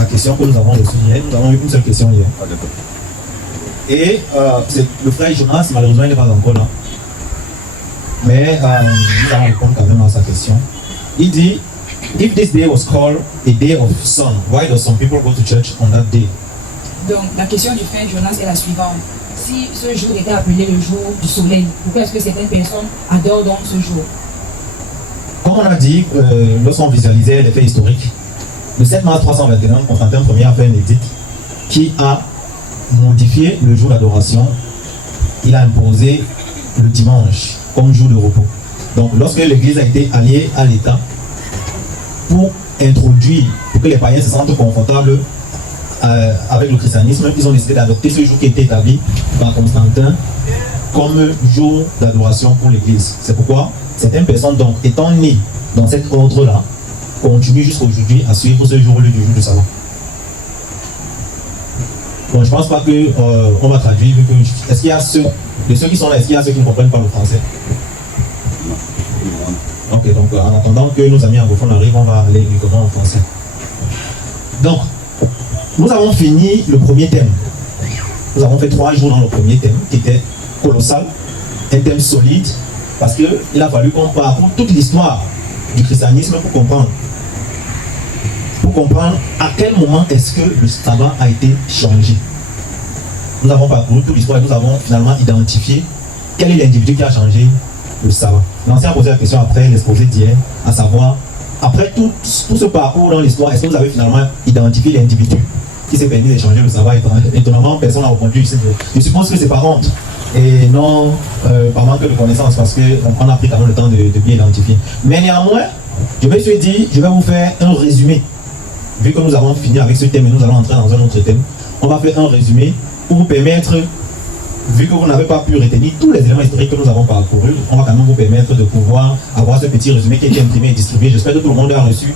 la question que nous avons reçue hier. Nous avons eu une seule question hier. Et c'est le frère Jonas, malheureusement, il n'est pas encore là. Mais nous allons répondre quand même à sa question. Il dit, if this day was called a day of sun, why do some people go to church on that day? Donc, la question du frère Jonas est la suivante. Si ce jour était appelé le jour du soleil, pourquoi est-ce que certaines personnes adorent donc ce jour? Comme on a dit, lorsqu'on visualisait les faits historiques, le 7 mars 321, Constantin Ier a fait un édit qui a modifié le jour d'adoration. Il a imposé le dimanche comme jour de repos. Donc, lorsque l'Église a été alliée à l'État pour introduire, pour que les païens se sentent confortables avec le christianisme, ils ont décidé d'adopter ce jour qui a été établi par Constantin comme jour d'adoration pour l'Église. C'est pourquoi certaines personnes, donc, étant nées dans cet ordre-là, continuent jusqu'à aujourd'hui à suivre ce jour, le jour de sabbat. Donc, je ne pense pas qu'on va traduire, vu que est-ce qu'il y a ceux qui sont là, est-ce qu'il y a ceux qui ne comprennent pas le français? Ok, donc en attendant que nos amis anglophones arrivent, on va aller uniquement en français. Donc, nous avons fini le premier thème. Nous avons fait 3 jours dans le premier thème, qui était colossal, un thème solide, parce qu'il a fallu qu'on parcourt toute l'histoire du christianisme pour comprendre à quel moment est-ce que le sabbat a été changé. Nous avons parcouru toute l'histoire et nous avons finalement identifié quel est l'individu qui a changé le sabbat. L'ancien a posé la question après l'exposé d'hier, à savoir, après tout ce parcours dans l'histoire, est-ce que vous avez finalement identifié l'individu qui s'est permis de changer le sabbat? Étonnamment, personne n'a répondu. Je suppose que c'est par honte et non par manque de connaissances, parce qu'on a pris quand même le temps de bien identifier. Mais néanmoins, je me suis dit, je vais vous faire un résumé. Vu que nous avons fini avec ce thème et nous allons entrer dans un autre thème, on va faire un résumé pour vous permettre, vu que vous n'avez pas pu retenir tous les éléments historiques que nous avons parcourus, on va quand même vous permettre de pouvoir avoir ce petit résumé qui a été imprimé et distribué. J'espère que tout le monde a reçu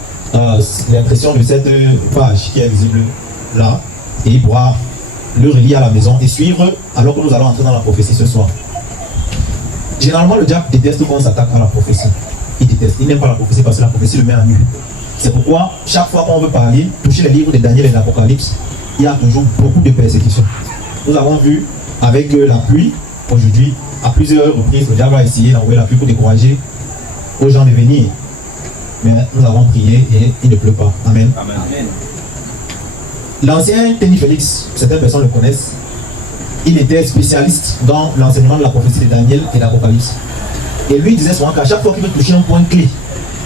l'impression de cette page qui est visible là, et il pourra le relier à la maison et suivre alors que nous allons entrer dans la prophétie ce soir. Généralement, le diable déteste quand on s'attaque à la prophétie. Il déteste, il n'aime pas la prophétie parce que la prophétie le met à nu. C'est pourquoi, chaque fois qu'on veut parler, toucher les livres de Daniel et de l'Apocalypse, il y a toujours beaucoup de persécutions. Nous avons vu avec la pluie, aujourd'hui, à plusieurs reprises, le diable a essayé d'envoyer la pluie pour décourager aux gens de venir. Mais nous avons prié et il ne pleut pas. Amen. Amen. L'ancien Téni Félix, certaines personnes le connaissent, il était spécialiste dans l'enseignement de la prophétie de Daniel et l'Apocalypse. Et lui disait souvent qu'à chaque fois qu'il veut toucher un point clé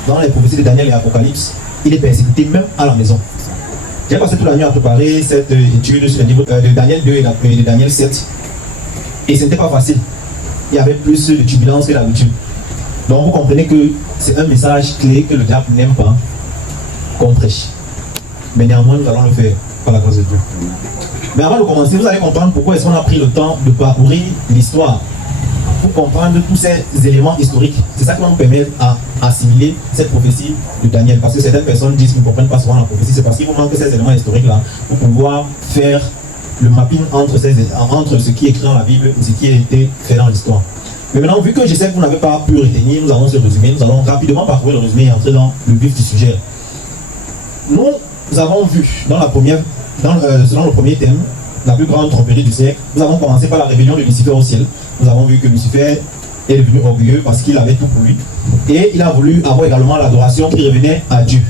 dans les prophéties de Daniel et l'Apocalypse, il est persécuté même à la maison. J'ai passé toute la nuit à préparer cette étude sur le livre de Daniel 2 et de Daniel 7. Et ce n'était pas facile. Il y avait plus de turbulence que d'habitude. Donc vous comprenez que c'est un message clé que le diable n'aime pas qu'on prêche. Mais néanmoins, nous allons le faire par la grâce de Dieu. Mais avant de commencer, vous allez comprendre pourquoi est-ce qu'on a pris le temps de parcourir l'histoire pour comprendre tous ces éléments historiques. C'est ça qui va nous permettre à assimiler cette prophétie de Daniel. Parce que certaines personnes disent qu'ils ne comprennent pas souvent la prophétie. C'est parce qu'il vous manque ces éléments historiques-là pour pouvoir faire le mapping entre ce qui est écrit dans la Bible et ce qui a été fait dans l'histoire. Mais maintenant, vu que je sais que vous n'avez pas pu retenir, nous allons se résumer. Nous allons rapidement parcourir le résumé et entrer dans le vif du sujet. Nous avons vu selon le premier thème, la plus grande tromperie du siècle, nous avons commencé par la rébellion de Lucifer au ciel. Nous avons vu que Lucifer est devenu orgueilleux parce qu'il avait tout pour lui. Et il a voulu avoir également l'adoration qui revenait à Dieu.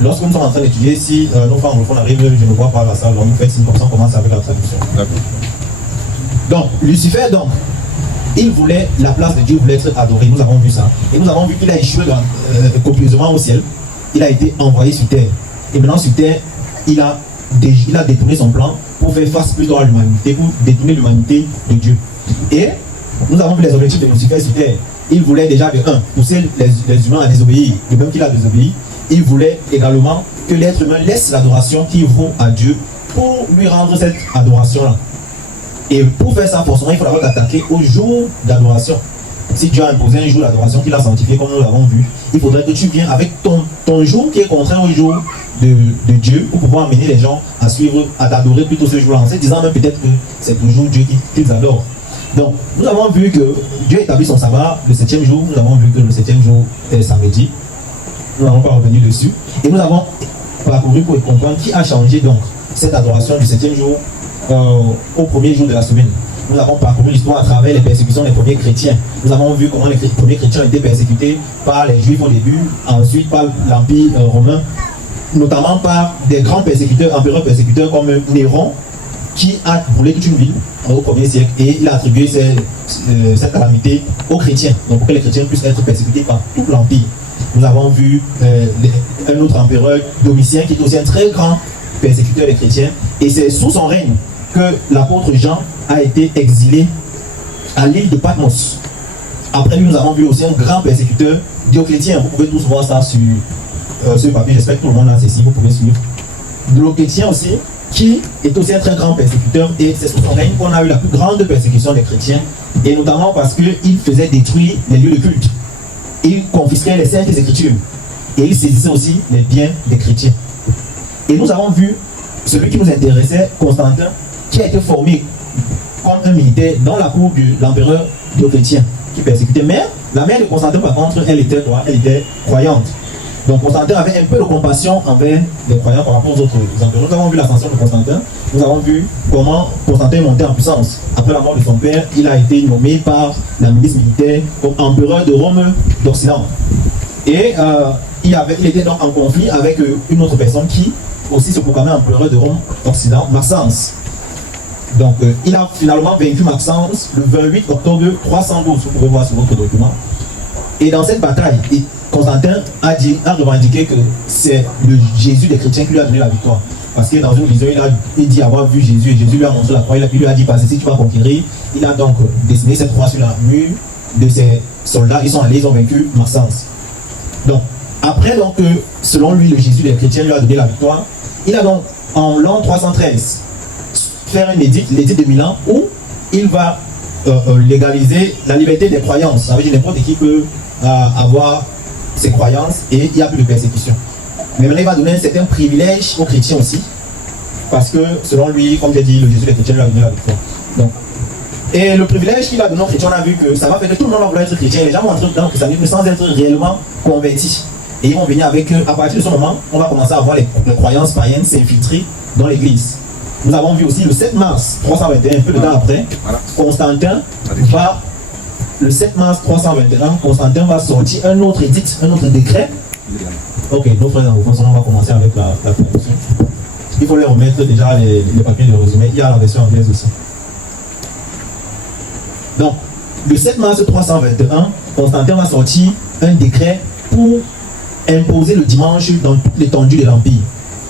Lorsque nous sommes en train d'étudier, si nos femmes anglophones arrivent, je ne vois pas la salle, donc vous faites signe comme ça, on commence avec la traduction. Donc, Lucifer, il voulait, la place de Dieu voulait être adorée. Nous avons vu ça. Et nous avons vu qu'il a échoué copieusement au ciel. Il a été envoyé sur terre. Et maintenant, sur terre, il a détourné son plan pour faire face plutôt à l'humanité, pour détourner l'humanité de Dieu. Et nous avons vu les objectifs de Lucifer sur terre. Il voulait déjà pousser les humains à désobéir, de même qu'il a désobéi. Il voulait également que l'être humain laisse l'adoration qui vaut à Dieu pour lui rendre cette adoration-là. Et pour faire ça, forcément, il faut d'abord attaquer au jour d'adoration. Si Dieu a imposé un jour d'adoration qu'il a sanctifié comme nous l'avons vu, il faudrait que tu viennes avec ton jour qui est contraint au jour de Dieu pour pouvoir amener les gens à suivre, à t'adorer plutôt ce jour-là, en se disant même peut-être que c'est toujours Dieu qu'ils adorent. Donc, nous avons vu que Dieu établit son sabbat le 7e jour. Nous avons vu que le 7e jour est samedi. Nous n'allons pas revenir dessus. Et nous avons parcouru pour comprendre qui a changé donc cette adoration du 7e jour au premier jour de la semaine. Nous avons parcouru l'histoire à travers les persécutions des premiers chrétiens. Nous avons vu comment les premiers chrétiens ont été persécutés par les Juifs au début, ensuite par l'Empire romain, notamment par des grands persécuteurs, empereurs persécuteurs comme Néron, qui a brûlé toute une ville au 1er siècle et il a attribué cette calamité aux chrétiens, donc pour que les chrétiens puissent être persécutés par tout l'Empire. Nous avons vu un autre empereur, Domitien, qui est aussi un très grand persécuteur des chrétiens, et c'est sous son règne que l'apôtre Jean a été exilé à l'île de Patmos. Après lui, nous avons vu aussi un grand persécuteur, Dioclétien. Vous pouvez tous voir ça sur ce papier, j'espère que tout le monde a ceci, vous pouvez suivre. Dioclétien aussi, qui est aussi un très grand persécuteur, et c'est sous son règne qu'on a eu la plus grande persécution des chrétiens, et notamment parce qu'il faisait détruire les lieux de culte. Il confisquait les saintes écritures, et il saisissait aussi les biens des chrétiens. Et nous avons vu celui qui nous intéressait, Constantin, qui a été formé comme un militaire dans la cour de l'empereur Dioclétien, qui persécutait. Mais la mère de Constantin, par contre, elle était croyante. Donc Constantin avait un peu de compassion envers les croyants par rapport aux autres empereurs. Nous avons vu l'ascension de Constantin, nous avons vu comment Constantin est monté en puissance. Après la mort de son père, il a été nommé par la milice militaire comme empereur de Rome d'Occident. Et il était donc en conflit avec une autre personne qui aussi se proclamait empereur de Rome d'Occident, Maxence. Donc il a finalement vaincu Maxence le 28 octobre 312, vous pouvez voir sur votre document. Et dans cette bataille, Constantin a revendiqué que c'est le Jésus des chrétiens qui lui a donné la victoire. Parce que dans une vision, il dit avoir vu Jésus, et Jésus lui a montré la croix, il lui a dit, parce que si tu vas conquérir, il a donc dessiné cette croix sur la mur de ses soldats, ils sont allés, ils ont vaincu Maxence. Donc, après, donc, selon lui, le Jésus des chrétiens lui a donné la victoire, il a donc, en l'an 313, faire un édit, l'édit de Milan, où il va légaliser la liberté des croyances. Ça veut dire n'importe qui peut avoir ses croyances et il n'y a plus de persécution. Mais maintenant, il va donner un certain privilège aux chrétiens aussi, parce que selon lui, comme j'ai dit, le Jésus des chrétiens lui a donné la victoire. Donc, et le privilège qu'il a donné aux chrétiens, on a vu que ça va faire que tout le monde va vouloir être chrétien. Les gens vont entrer dans le christianisme sans être réellement convertis. Et ils vont venir avec eux. À partir de ce moment, on va commencer à voir les croyances païennes s'infiltrer dans l'église. Nous avons vu aussi le 7 mars 321, un peu de temps après, Constantin va, le 7 mars 321, Constantin va sortir un autre édit, un autre décret. Ok, nos frères en France, on va commencer avec la traduction. Il faut les remettre déjà les papiers de résumé. Il y a la version anglaise aussi. Donc, le 7 mars 321, Constantin va sortir un décret pour imposer le dimanche dans toute l'étendue de l'Empire.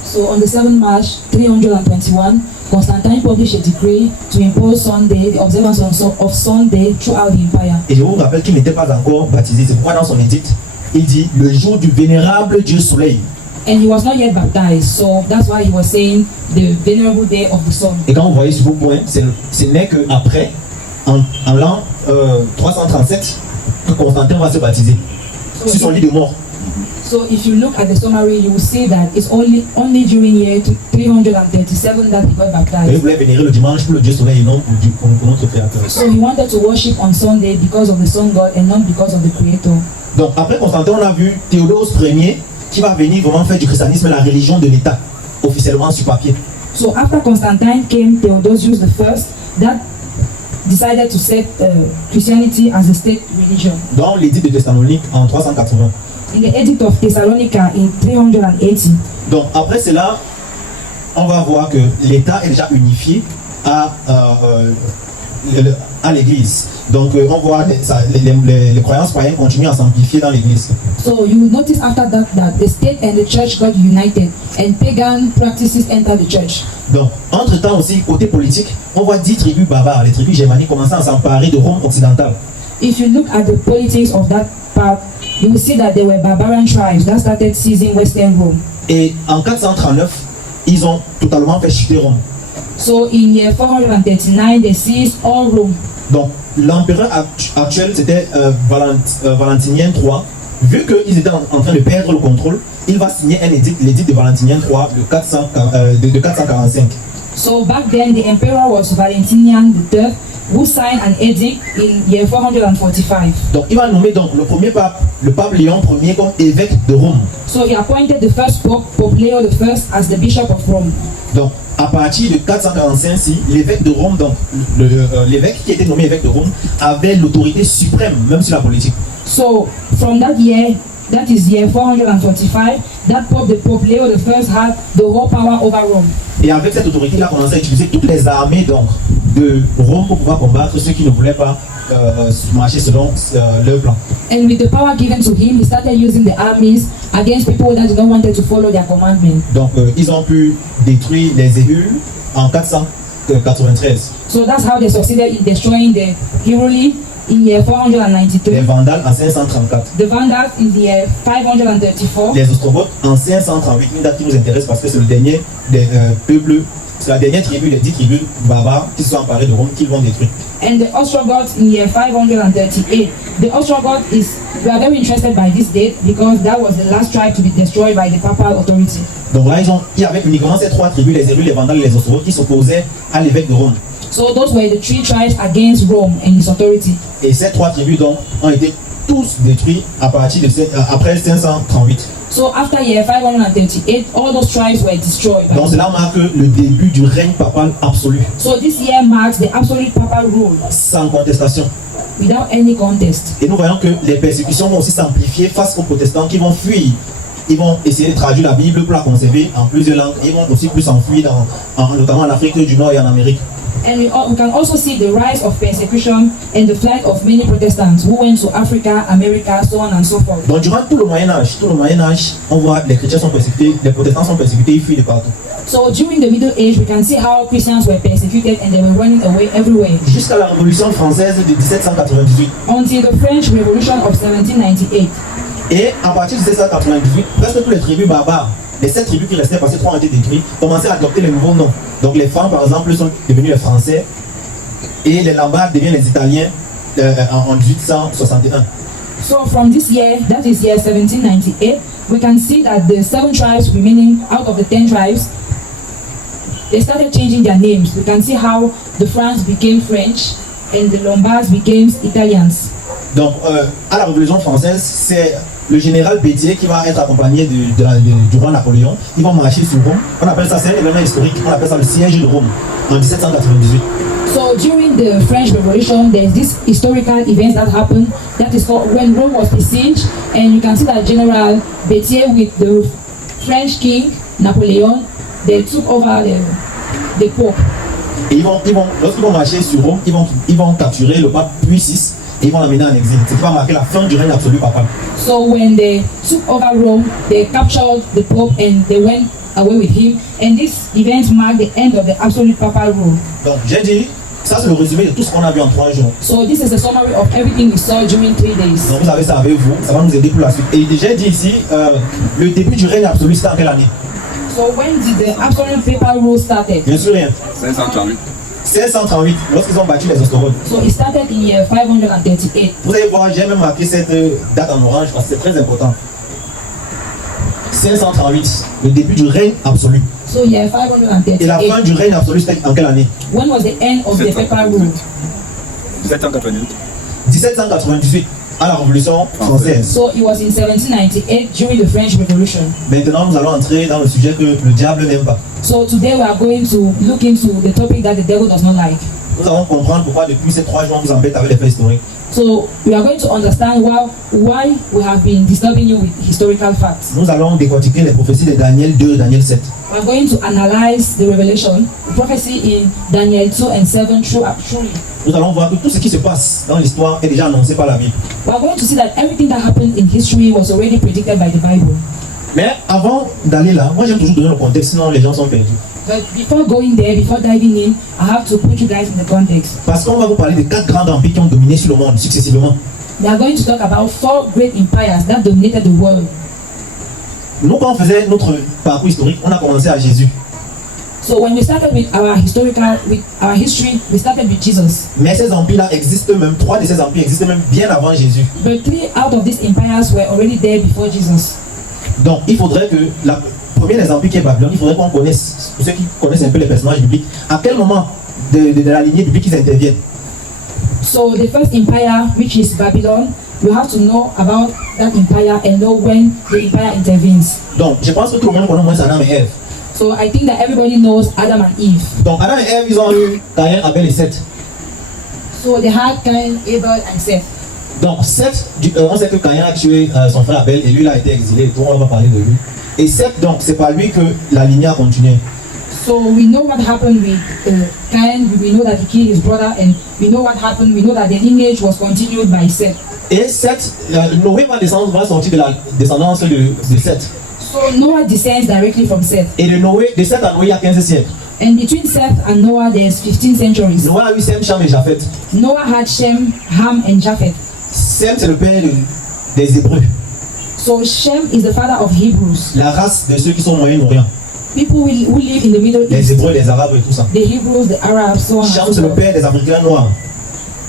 So on the 7th March 321, Constantine published a decree to impose Sunday, the observance of Sunday throughout the empire. Et je vous rappelle qu'il n'était pas encore baptisé. C'est pourquoi dans son édit, il dit le jour du vénérable Dieu Soleil. And he was not yet baptized, so that's why he was saying the venerable day of the sun. Et quand vous voyez sur vos points, ce n'est qu'après, en l'an 337, que Constantin va se baptiser. Sur son lit de mort. So if you look at the summary, you will see that it's only during year 337 that he got Et il baptized. voulait vénérer le dimanche pour le Dieu Soleil et non pour notre Créateur. So he wanted to worship on Sunday because of the sun god and not because of the Creator. Donc après Constantin, on a vu Théodose Ier qui va venir vraiment faire du christianisme la religion de l'État, officiellement sur papier. So after Constantine came Theodosius I that decided to set Christianity as a state religion. Dans l'édit de Thessalonique en 380. In the Edict of Thessalonica in 380. Donc après cela, on va voir que l'État est déjà unifié à l'Église. Donc on voit les croyances païennes continuent à s'amplifier dans l'Église. So you notice after that the state and the church got united and pagan practices entered the church. Donc entre-temps aussi, côté politique, on voit 10 tribus barbares, les tribus germaniques commencer à s'emparer de Rome occidentale. If you look at the politics of that part, you will see that there were barbarian tribes that started seizing Western Rome. Et en 439, ils ont totalement fait chuter Rome. So in year 439, they seized all Rome. Donc l'empereur actuel, c'était Valentinien III. Vu qu'ils étaient en train de perdre le contrôle, il va signer un édit, l'édit de Valentinien III de 445. So back then, the emperor was Valentinian III, who signed an edict in year 445. Donc il va nommer donc le premier pape, le pape Léon Ier, comme évêque de Rome. So he appointed the first pope, Pope Leo I, as the bishop of Rome. Donc à partir de 445, si l'évêque de Rome, donc l'évêque qui était nommé évêque de Rome, avait l'autorité suprême, même sur la politique. So from that year, that is year 445, that pope, the Pope Leo I, had the whole power over Rome. Et avec cette autorité, il a commencé à utiliser toutes les armées donc, de Rome pour pouvoir combattre ceux qui ne voulaient pas marcher selon leur plan. And with the power given to him, he started using the armies against people that did not want to follow their commandment. Donc ils ont pu détruire les Érules en 493. So that's how they succeeded in destroying the Heruli in year 493. Les Vandales en 534. The Vandals in the year 534. Les Ostrogoths en 538, une date qui nous intéresse parce que c'est le dernier des peuples, c'est la dernière tribu, les 10 tribus barbares qui se sont emparés de Rome, qui vont détruire. And the Ostrogoths in year 538. The Ostrogoths we are very interested by this date because that was the last tribe to be destroyed by the papal authority. Donc là, il y avait uniquement ces trois tribus, les Érules, les Vandales et les Ostrogoths, qui s'opposaient à l'évêque de Rome. So those were the three tribes against Rome and his authority. Et ces trois tribus donc ont été tous détruits à partir de après 538. So after year 538, all those tribes were destroyed. Donc cela marque le début du règne papal absolu. So this year marks the absolute papal rule. Sans contestation. Without any contest. Et nous voyons que les persécutions vont aussi s'amplifier face aux protestants qui vont fuir. Ils vont essayer de traduire la Bible pour la conserver en plusieurs langues. Ils vont aussi plus s'enfuir notamment en Afrique du Nord et en Amérique. And we can also see the rise of persecution and the flight of many Protestants who went to Africa, America, so on and so forth. Donc durant tout le Moyen-Âge, on voit les chrétiens sont persécutés, les protestants sont persécutés, ils fuient de partout. So during the Middle Age, we can see how Christians were persecuted and they were running away everywhere. Jusqu'à la Révolution française de 1798. Until the French Revolution of 1798. Et à partir de 1798, presque toutes les tribus barbares, les 7 tribus qui restaient parce que 3 ont été détruites, commençaient à adopter les nouveaux noms. Donc les Francs par exemple sont devenus les Français et les Lombards deviennent les Italiens en 1861. So from this year, that is year 1798, we can see that the 7 tribes remaining out of the 10 tribes, they started changing their names. We can see how the Franks became French and the Lombards became Italians. Donc à la Révolution française, c'est le général Béthier qui va être accompagné du roi Napoléon. Ils vont marcher sur Rome. On appelle ça, c'est un événement historique, on appelle ça le siège de Rome en 1798. So during the French Revolution, there's this historical event that happened that is called when Rome was besieged, and you can see that General Béthier with the French king Napoleon, they took over the Pope. Et lorsqu'ils vont marcher sur Rome, ils vont capturer le pape Pie VI et ils vont l'amener en exil. C'est qui va marquer la fin du règne absolu papal. So when they took over Rome, they captured the Pope and they went away with him, and this event marked the end of the absolute papal rule. Donc j'ai dit, ça c'est le résumé de tout ce qu'on a vu en 3 jours. So this is a summary of everything we saw during 3 days. Donc vous avez ça avec vous, ça va nous aider pour la suite. Et j'ai dit ici, le début du règne absolu c'était en quelle année? So when did the absolute papal rule started? Bien sûr rien. 538. 538, lorsqu'ils ont battu les Ostrogoths. So it started in year 538. Vous allez voir, j'ai même marqué cette date en orange parce que c'est très important. 538, le début du règne absolu. So year 538. Et la fin du règne absolu, c'était en quelle année? When was the end of the papal rule? 788. 1798, à la Révolution française. So it was in 1798 during the French Revolution. Maintenant, nous allons entrer dans le sujet que le diable n'aime pas. So today we are going to look into the topic that the devil does not like. Nous allons comprendre pourquoi depuis ces 3 jours, on vous embête avec les faits historiques. So we are going to understand why we have been disturbing you with historical facts. Nous allons décortiquer les prophéties de Daniel 2 et Daniel 7. We are going to analyze the revelation, the prophecy in Daniel 2 and 7 truly. Nous allons voir que tout ce qui se passe dans l'histoire est déjà annoncé par la Bible. We are going to see that everything that happened in history was already predicted by the Bible. Mais avant d'aller là, moi j'aime toujours donner le contexte, sinon les gens sont perdus. But before going there, before diving in, I have to put you guys in the context. Parce qu'on va vous parler de 4 grands empires qui ont dominé sur le monde successivement. We are going to talk about 4 great empires that dominated the world. Nous, quand on faisait notre parcours historique, on a commencé à Jésus. So when we started with our history, we started with Jesus. Mais ces empires-là existent même, 3 de ces empires existent même bien avant Jésus. But 3 out of these empires were already there before Jesus. Donc il faudrait que premier des empires qui est Babylone, il faudrait qu'on connaisse, pour ceux qui connaissent un peu les personnages bibliques, à quel moment de la lignée biblique ils interviennent. So the first empire, which is Babylon, we have to know about that empire and know when the empire intervenes. Donc, je pense que tout le monde connaît au moins Adam et Ève. So I think that everybody knows Adam and Eve. Donc, Adam et Ève, ils ont eu Caïn, Abel et Seth. So they had Cain, Abel, and Seth. Donc, Seth, on sait que Caïn a tué son frère Abel et lui, il a été exilé. Donc, on va parler de lui. Et Seth, donc, c'est par lui que la lignée a continué. So we know what happened with Cain, we know that he killed his brother, and we know what happened, we know that the lineage was continued by Seth. Et Seth, Noé va sortir de la descendance de Seth. So Noah descends directly from Seth. Et de Seth à Noé, il y a 15 siècles. And between Seth and Noah, there's 15 centuries. Noé a eu Sem, Cham et Japheth. Noah had Shem, Ham, and Japheth. Sem, c'est le père des Hébreux. So Shem is the father of Hebrews. La race de ceux qui sont au Moyen-Orient. People who live in the Middle Les East. Hébreux, les Arabes et tout ça. The Hebrews, the Arabs, so on and Cham, so c'est le forth. père des Africains noirs.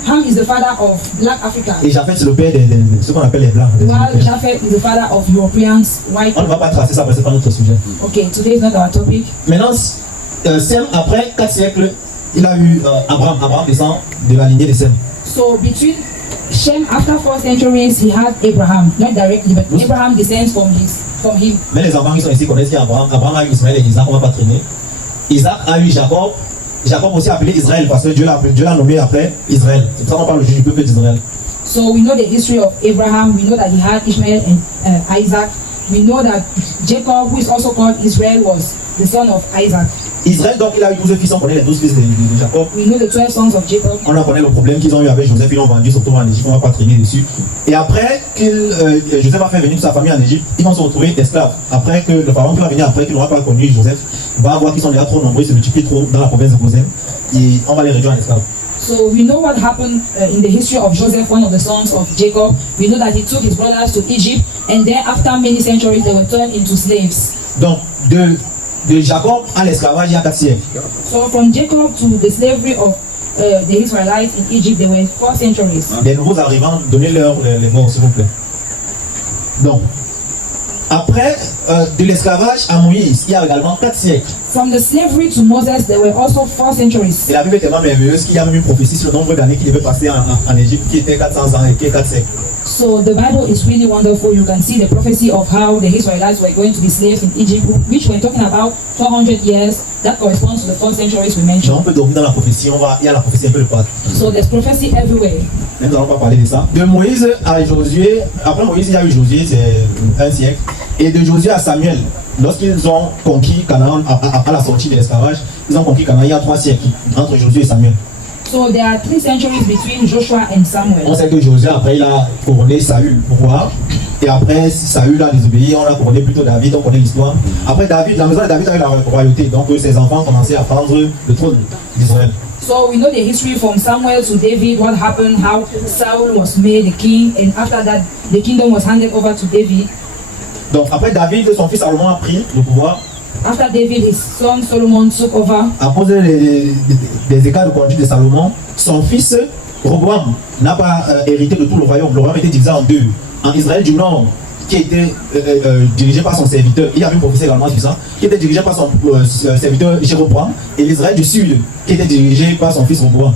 Ham is the father of Black Africans, Et Japheth, c'est le père de ce qu'on appelle les Blancs. while Japheth is the father of Europeans, white. On ne va pas tracer ça parce que c'est pas notre sujet. Okay, today is not our topic. Maintenant, Sem, après 4 siècles, il a eu Abraham. Abraham descend de la lignée de Sem. So between Shem, after 4 centuries, he had Abraham, not directly, but Yes. Abraham descends from him. Mais les enfants qui sont ici connaissent qu'Abraham a eu Ismaël et Isaac, on ne va pas traîner. Isaac a eu Jacob. Jacob aussi appelé Israël parce que Dieu l'a nommé après Israël. C'est pour ça qu'on parle du peuple d'Israël. So we know the history of Abraham. We know that he had Ishmael and Isaac. We know that Jacob, who is also called Israel, was the son of Isaac. Israël, donc, il a eu 12 fils, on connaît les 12 fils de Jacob. We know the 12 sons of Jacob. On a connaît le problème qu'ils ont eu avec Joseph, ils l'ont vendu surtout en Égypte, on ne va pas traîner dessus. Et après que Joseph a fait venir toute sa famille en Égypte, ils vont se retrouver esclaves. Après que le pharaon qui va venir après, qui n'aura pas connu Joseph, va voir qu'ils sont déjà trop nombreux, ils se multiplient trop dans la province de Goshen, et on va les réduire en esclaves. So we know what happened in the history of Joseph, one of the sons of Jacob. We know that he took his brothers to Egypt, and then after many centuries, they were turned into slaves. Donc, de Jacob à l'esclavage, il y a 4 siècles. So from Jacob to the slavery of the Israelites in Egypt, there were 4 centuries. Les nouveaux arrivants, donnez-leur les mots, s'il vous plaît. Donc, après de l'esclavage à Moïse, il y a également 4 siècles. From the slavery to Moses, there were also 4 centuries. Et la Bible est tellement merveilleuse qu'il y a même une prophétie sur le nombre d'années qu'il devait passer en Égypte, qui était 400 ans et qui est 4 siècles. So the Bible is really wonderful. You can see the prophecy of how the Israelites were going to be slaves in Egypt, which we're talking about 400 years. That corresponds to the 4 centuries we Donc mentioned. on peut dormir dans la prophétie, il y a la prophétie un peu de partout. So there's prophecy everywhere. Nous n'allons pas parler de ça. De Moïse à Josué, après Moïse il y a eu Josué, c'est 1 siècle. Et de Josué à Samuel, lorsqu'ils ont conquis Canaan, à la sortie de l'esclavage, ils ont conquis Canaan il y a 3 siècles, entre Josué et Samuel. So there are 3 centuries between Joshua and On Samuel. sait que Josué, après, il a couronné Saül pour roi. Et après, Saül a désobéi, on a couronné plutôt David, on connaît l'histoire. Après David, la maison de David a eu la royauté, donc ses enfants commençaient à prendre le trône d'Israël. So we know the history from Samuel to David, what happened, how Saul was made the king, and after that, the kingdom was handed over to David. Donc après David, son fils Salomon a pris le pouvoir. After David, his son Solomon took over. À cause des écarts de conduite de Salomon, son fils Roboam n'a pas hérité de tout le royaume. Le royaume était divisé en deux. En Israël du Nord, qui était dirigé par son serviteur, il y avait une prophétie également sur ça, qui était dirigé par son serviteur Jéroboam, et l'Israël du Sud, qui était dirigé par son fils Roboam.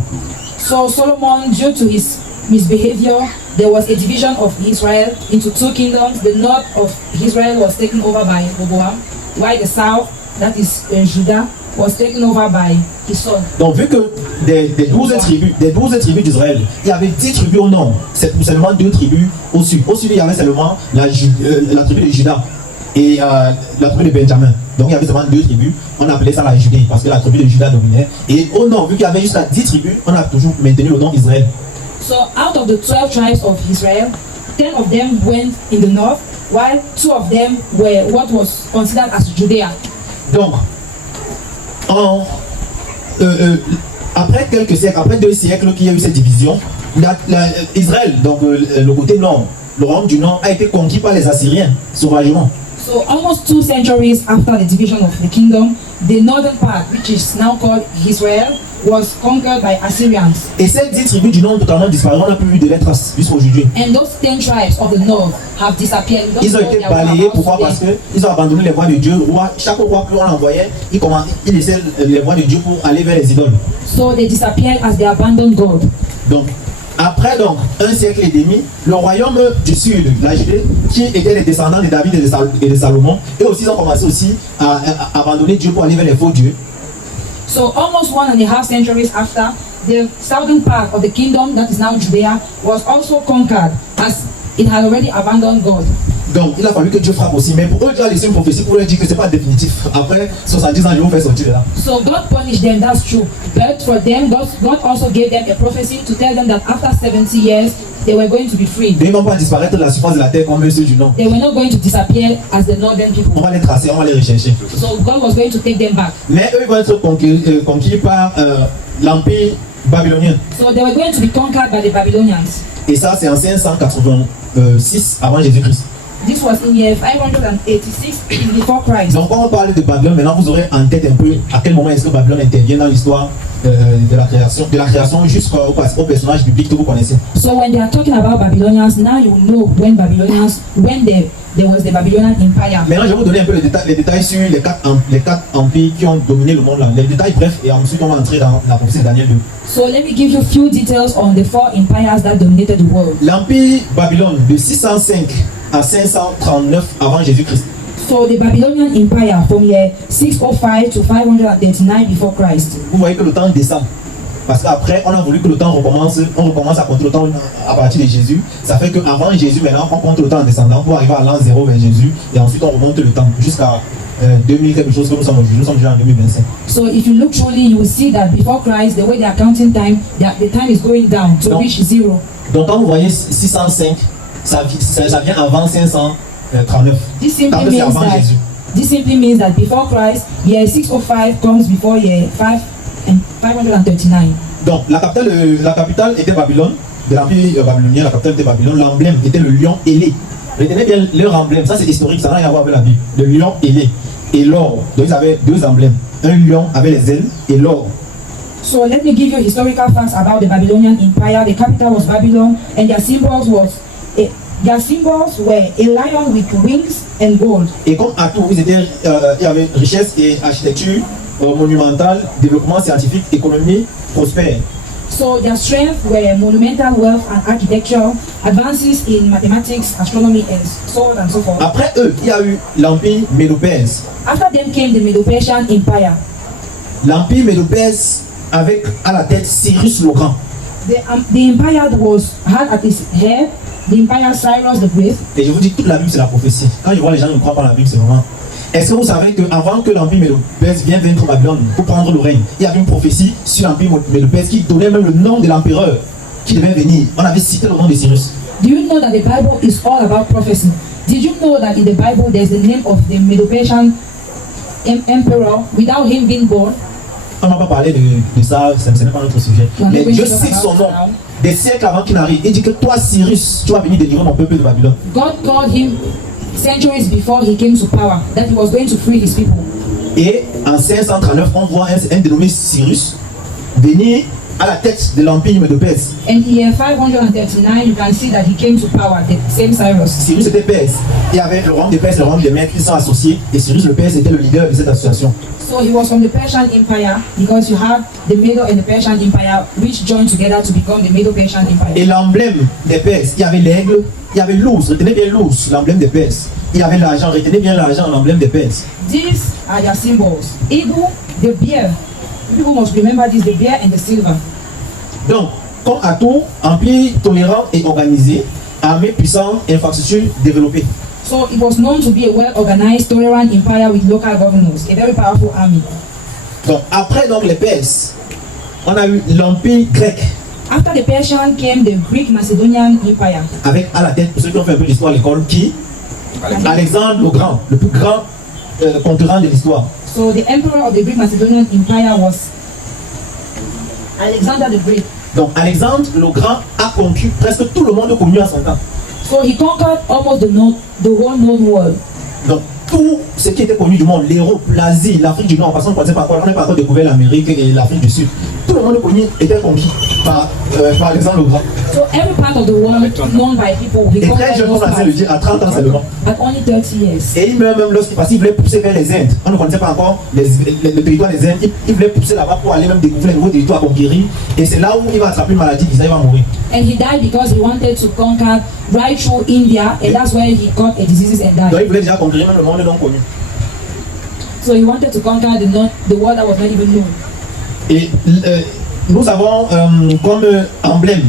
So Solomon, due to his misbehavior, there was a division of Israel into 2 kingdoms. The north of Israel was taken over by Rehoboam, while the south, that is Judah, was taken over by his son. Donc vu que des 12 tribus d'Israël, il y avait 10 tribus au nord, c'est seulement 2 tribus au sud. Au sud, il y avait seulement la tribu de Juda et la tribu de Benjamin. Donc il y avait seulement 2 tribus, on appelait ça la Judée parce que la tribu de Juda dominait. Et au nord, vu qu'il y avait jusqu'à 10 tribus, on a toujours maintenu le nom Israël. So out of the 12 tribes of Israel, 10 of them went in the north, while 2 of them were what was considered as Judea. Donc, après quelques siècles, après 2 siècles qu'il y a eu cette division, Israël, donc le côté nord, le royaume du nord, a été conquis par les Assyriens sauvagement. So almost 2 centuries after the division of the kingdom, the northern part, which is now called Israel, was conquered by Assyrians. Et ces 10 tribus du nord ont totalement disparu, on n'a plus vu de les traces jusqu'aujourd'hui. And those 10 tribes of the north have disappeared. We don't Ils ont know été their balayés, whereabouts pourquoi? Parce today. qu'ils ont abandonné les voies de Dieu. Chaque roi qu'on envoyait, il laissait les voies de Dieu pour aller vers les idoles. So they disappeared as they abandoned God. Donc, après donc, un siècle et demi, le royaume du sud, la Judée, qui était les descendants de David et de Salomon, eux aussi ont commencé aussi à abandonner Dieu pour aller vers les faux dieux. So almost 1.5 centuries after, the southern part of the kingdom, that is now Judea, was also conquered as it had already abandoned God. Donc, il a fallu que Dieu frappe aussi. Mais pour eux, Dieu a laissé une prophétie pour leur dire que ce n'est pas définitif. Après 70 ans, je vais vous faire sortir de là. So God punished them, that's true. But for them, God also gave them a prophecy to tell them that after 70 years, they were going to be free. Et ils ne vont pas disparaître de la surface de la terre comme ceux du nord. They were not going to disappear as the northern On people. va les tracer, on va les rechercher. So God was going to take them back. Mais eux, ils vont être conquis par l'empire babylonien. So they were going to be conquered by the Babylonians. Et ça, c'est en 586 avant Jésus-Christ. This was in year 586 before Christ. Donc, quand on parle de Babylone, maintenant vous aurez en tête un peu à quel moment est-ce que Babylone intervient dans l'histoire de la création jusqu'au personnage biblique que vous connaissez. So when they are talking about Babylonians, now you know when there was the Babylonian Empire. Maintenant, je vais vous donner un peu les détails sur les quatre empires qui ont dominé le monde là. Les détails brefs, et ensuite on va entrer dans la prophétie de Daniel 2. So let me give you a few details on the 4 empires that dominated the world. L'empire Babylone de 605 à 539 avant Jésus-Christ. So the Babylonian Empire from year 605 to 539 before Christ. Vous voyez que le temps descend. Parce qu'après, on a voulu que le temps recommence à compter le temps à partir de Jésus. Ça fait qu'avant Jésus, maintenant, on compte le temps en descendant pour arriver à l'an 0 vers Jésus. Et ensuite, on remonte le temps jusqu'à 2000 quelque chose que nous sommes aujourd'hui. Nous sommes déjà en 2025. So if you look truly, you will see that before Christ, the way they are counting time, the time is going down to reach 0. Donc quand vous voyez 605, ça vient avant 539. This simply Parce que c'est means avant that Jésus. this simply means that before Christ, year 605 comes before year 539. Donc la capitale était Babylone, de l'empire babylonien, la capitale était Babylone. L'emblème était le lion ailé. Retenez bien leur emblème, ça c'est historique, ça n'a rien à voir avec la Bible. Le lion ailé et l'or. Donc ils avaient 2 emblèmes. Un lion avec les ailes et l'or. So let me give you historical facts about the Babylonian Empire. The capital was Babylon, and their symbols were a lion with wings and gold. Et comme à tout, il y avait richesse et architecture monumentale, développement scientifique, économie prospère. So their strength were monumental wealth and architecture, advances in mathematics, astronomy, and so on and so forth. Après eux, il y a eu l'empire Médo-Perse. After them came the Medo-Persian Empire. L'empire Médo-Perse avec à la tête Cyrus le Grand. The empire had at its head the empire Cyrus the Great. Et je vous dis, toute la Bible c'est la prophétie. Quand je vois les gens ne croient pas à la Bible, c'est vraiment. Est-ce que vous savez qu'avant que l'empire Médo-Perse vienne vaincre Babylone pour prendre le règne, il y avait une prophétie sur l'empire Médo-Perse qui donnait même le nom de l'empereur qui devait venir. On avait cité le nom de Cyrus. Do you know that the Bible is all about prophecy? Did you know that in the Bible there's the name of the Medo-Persian emperor without him being born? On n'a pas parlé de ça, ce n'est pas notre sujet. Mais Dieu cite son nom. Des siècles avant qu'il n'arrive, il dit que toi, Cyrus, tu vas venir délivrer mon peuple de Babylone. God called him centuries before he came to power that he was going to free his people. Et en 539, on voit un dénommé Cyrus venir à la tête de l'empire Médo-Perse. And in year 539, you can see that he came to power, the same Cyrus. Cyrus était perse. Il y avait le royaume des Perses, le royaume des Mèdes qui sont associés. Et Cyrus le Perse était le leader de cette association. So he was from the Persian Empire because you have the Medo and the Persian Empire which joined together to become the Medo-Persian Empire. Et l'emblème des Perses, il y avait l'aigle, il y avait l'ours, retenez bien l'ours, l'emblème des Perses. Il y avait l'argent, retenez bien l'argent, l'emblème des Perses. These are their symbols. Eagle, the bear. People must remember this, the bear and the silver. Donc, comme à tout, empire tolérant et organisé, armée puissante, infrastructure développée. So it was known to be a well-organized, tolerant empire with local governors, a very powerful army. Donc, après donc, les Perses, on a eu l'empire grec. After the Persian came the Greek Macedonian Empire. Avec à la tête, pour ceux qui ont fait un peu d'histoire à l'école, qui Alexandre le Grand, le plus grand concurrent de l'histoire. So the emperor of the Greek Macedonian Empire was Alexander the Great. Donc Alexandre le Grand a conquis presque tout le monde connu à son temps. So he conquered almost the whole known world. Donc tout ce qui était connu du monde, l'Europe, l'Asie, l'Afrique du Nord, parce qu'on ne connaissait pas encore, on n'a pas encore découvert l'Amérique et l'Afrique du Sud. Tout le monde connu était conquis par Alexandre le Grand. So every part of the world known by people, he Et conquered très jeune, those on a le dire, à 30 ans seulement. at only 30 years. Et il meurt même lorsqu'il voulait pousser vers les Indes. On ne connaissait pas encore le territoire des Indes. Il voulait pousser là-bas pour aller même découvrir les nouveaux territoires conquérir. Et c'est là où il va attraper une maladie, il va mourir. And he died because he wanted to conquer right through India, and that's where he got a disease and Donc died. il voulait déjà conquérir même le monde non connu. So he wanted to conquer the world that was not even known. Et nous avons comme emblème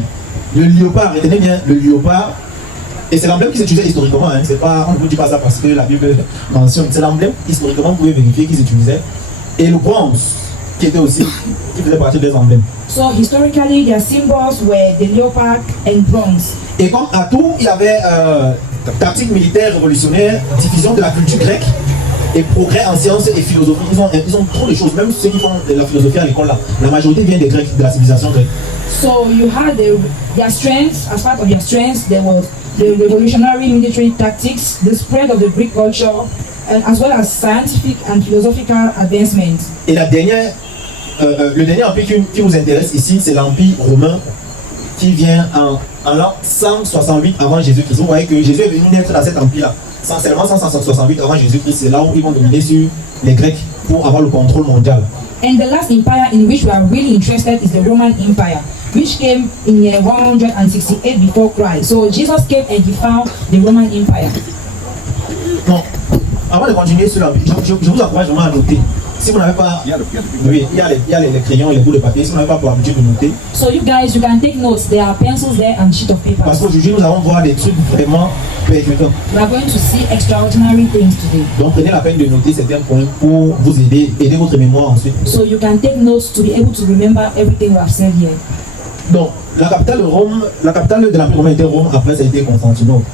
le léopard. Retenez bien le léopard. Et c'est l'emblème qui s'utilisait historiquement. Hein. C'est pas, on ne vous dit pas ça parce que la Bible mentionne. C'est l'emblème historiquement, vous pouvez vérifier qu'ils utilisaient. Et le bronze, qui était aussi, qui faisait partie des emblèmes. So historically, their symbols were the leopard and bronze. Et comme à tout, il y avait tactique militaire révolutionnaire, diffusion de la culture grecque et progrès en sciences et philosophie. Ils ont trop de choses, même ceux qui font de la philosophie à l'école là. La majorité vient des Grecs, de la civilisation grecque. So you had their strengths, as part of their strengths, there was the revolutionary military tactics, the spread of the Greek culture, and as well as scientific and philosophical advancements. Et la dernière, le dernier empire qui vous intéresse ici, c'est l'empire romain qui vient en l'an 168 avant Jésus-Christ. Vous voyez que Jésus est venu naître dans cet empire-là. Seulement 168 avant Jésus-Christ, c'est là où ils vont dominer sur les Grecs pour avoir le contrôle mondial. And the last empire in which we are really interested is the Roman Empire, which came in 168 before Christ. So Jesus came and he found the Roman Empire. Non, avant de continuer sur l'empire, je vous encourage vraiment à noter. Si vous n'avez pas, Il y a le oui, il y a les crayons et les bouts de papier. Si vous n'avez pas pour l'habitude de noter, So you guys, you can take notes. There are pencils there and sheet of paper. parce qu'aujourd'hui nous allons voir des trucs vraiment percutants. We are going to see extraordinary things today. Donc prenez la peine de noter certains points pour vous aider votre mémoire ensuite. So you can take notes to be able to remember everything we have said here. Donc la capitale de Rome, la capitale de l'Empire romain était Rome. Après ça a été Constantinople.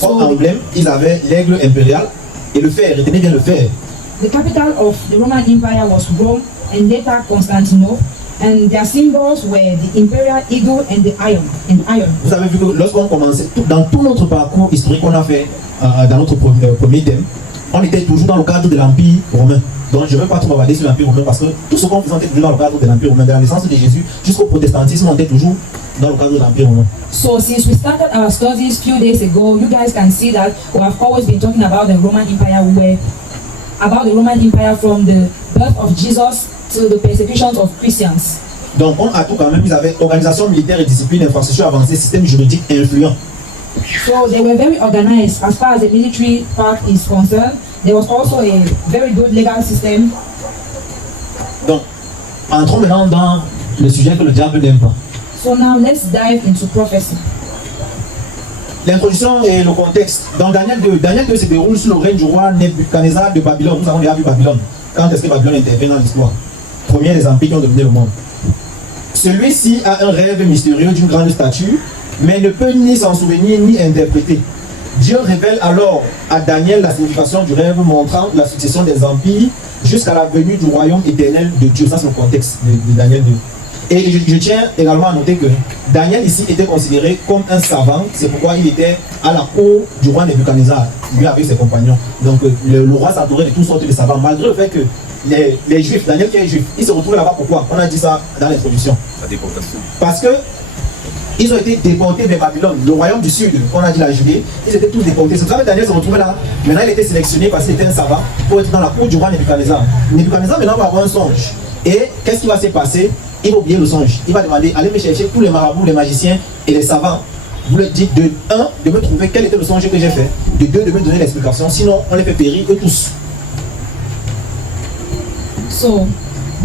Comme emblème, ils avaient l'aigle impérial et le fer. Retenez bien le fer. The capital of the Roman Empire was Rome and later Constantinople, and their symbols were the imperial eagle and the iron. Vous avez vu que lorsqu'on commençait, dans tout notre parcours historique qu'on a fait dans notre premier thème, on était toujours dans le cadre de l'Empire romain. Donc je ne vais pas trop bavarder sur l'Empire romain parce que tout ce qu'on faisait était toujours dans le cadre de l'Empire romain. De la naissance de Jésus jusqu'au protestantisme, on était toujours dans le cadre de l'Empire romain. So since we started our studies few days ago, you guys can see that we have always been talking about the Roman Empire. About the Roman Empire from the birth of Jesus to the persecutions of Christians. Donc on a tout quand même, ils avaient organisation militaire et discipline, infrastructure avancée, système juridique influent. So they were very organized as far as the military part is concerned. There was also a very good legal system. Donc, entrons maintenant dans le sujet que le diable n'aime pas. So now let's dive into prophecy. L'introduction et le contexte. Dans Daniel 2 se déroule sous le règne du roi Nebuchadnezzar de Babylone. Nous avons déjà vu Babylone. Quand est-ce que Babylone intervient dans l'histoire? Premier des empires qui ont dominé le monde. Celui-ci a un rêve mystérieux d'une grande stature, mais ne peut ni s'en souvenir ni interpréter. Dieu révèle alors à Daniel la signification du rêve montrant la succession des empires jusqu'à la venue du royaume éternel de Dieu. Ça c'est le contexte de Daniel 2. Et je tiens également à noter que Daniel ici était considéré comme un savant, c'est pourquoi il était à la cour du roi Nebuchadnezzar, lui avec ses compagnons. Donc le roi s'entourait de toutes sortes de savants, malgré le fait que les juifs, Daniel qui est juif, il se retrouve là-bas pourquoi? On a dit ça dans l'introduction. La déportation. Parce que ils ont été déportés vers Babylone, le royaume du sud, on a dit la Judée, ils étaient tous déportés. C'est pour ça que Daniel se retrouvait là. Maintenant il était sélectionné parce qu'il était un savant pour être dans la cour du roi Nebuchadnezzar. Nebuchadnezzar maintenant va avoir un songe. Et qu'est-ce qui va se passer? Il va oublier le songe. Il va demander, allez me chercher tous les marabouts, les magiciens et les savants. Vous leur dites de 1, de me trouver quel était le songe que j'ai fait. De 2, de me donner l'explication. Sinon, on les fait périr eux tous. So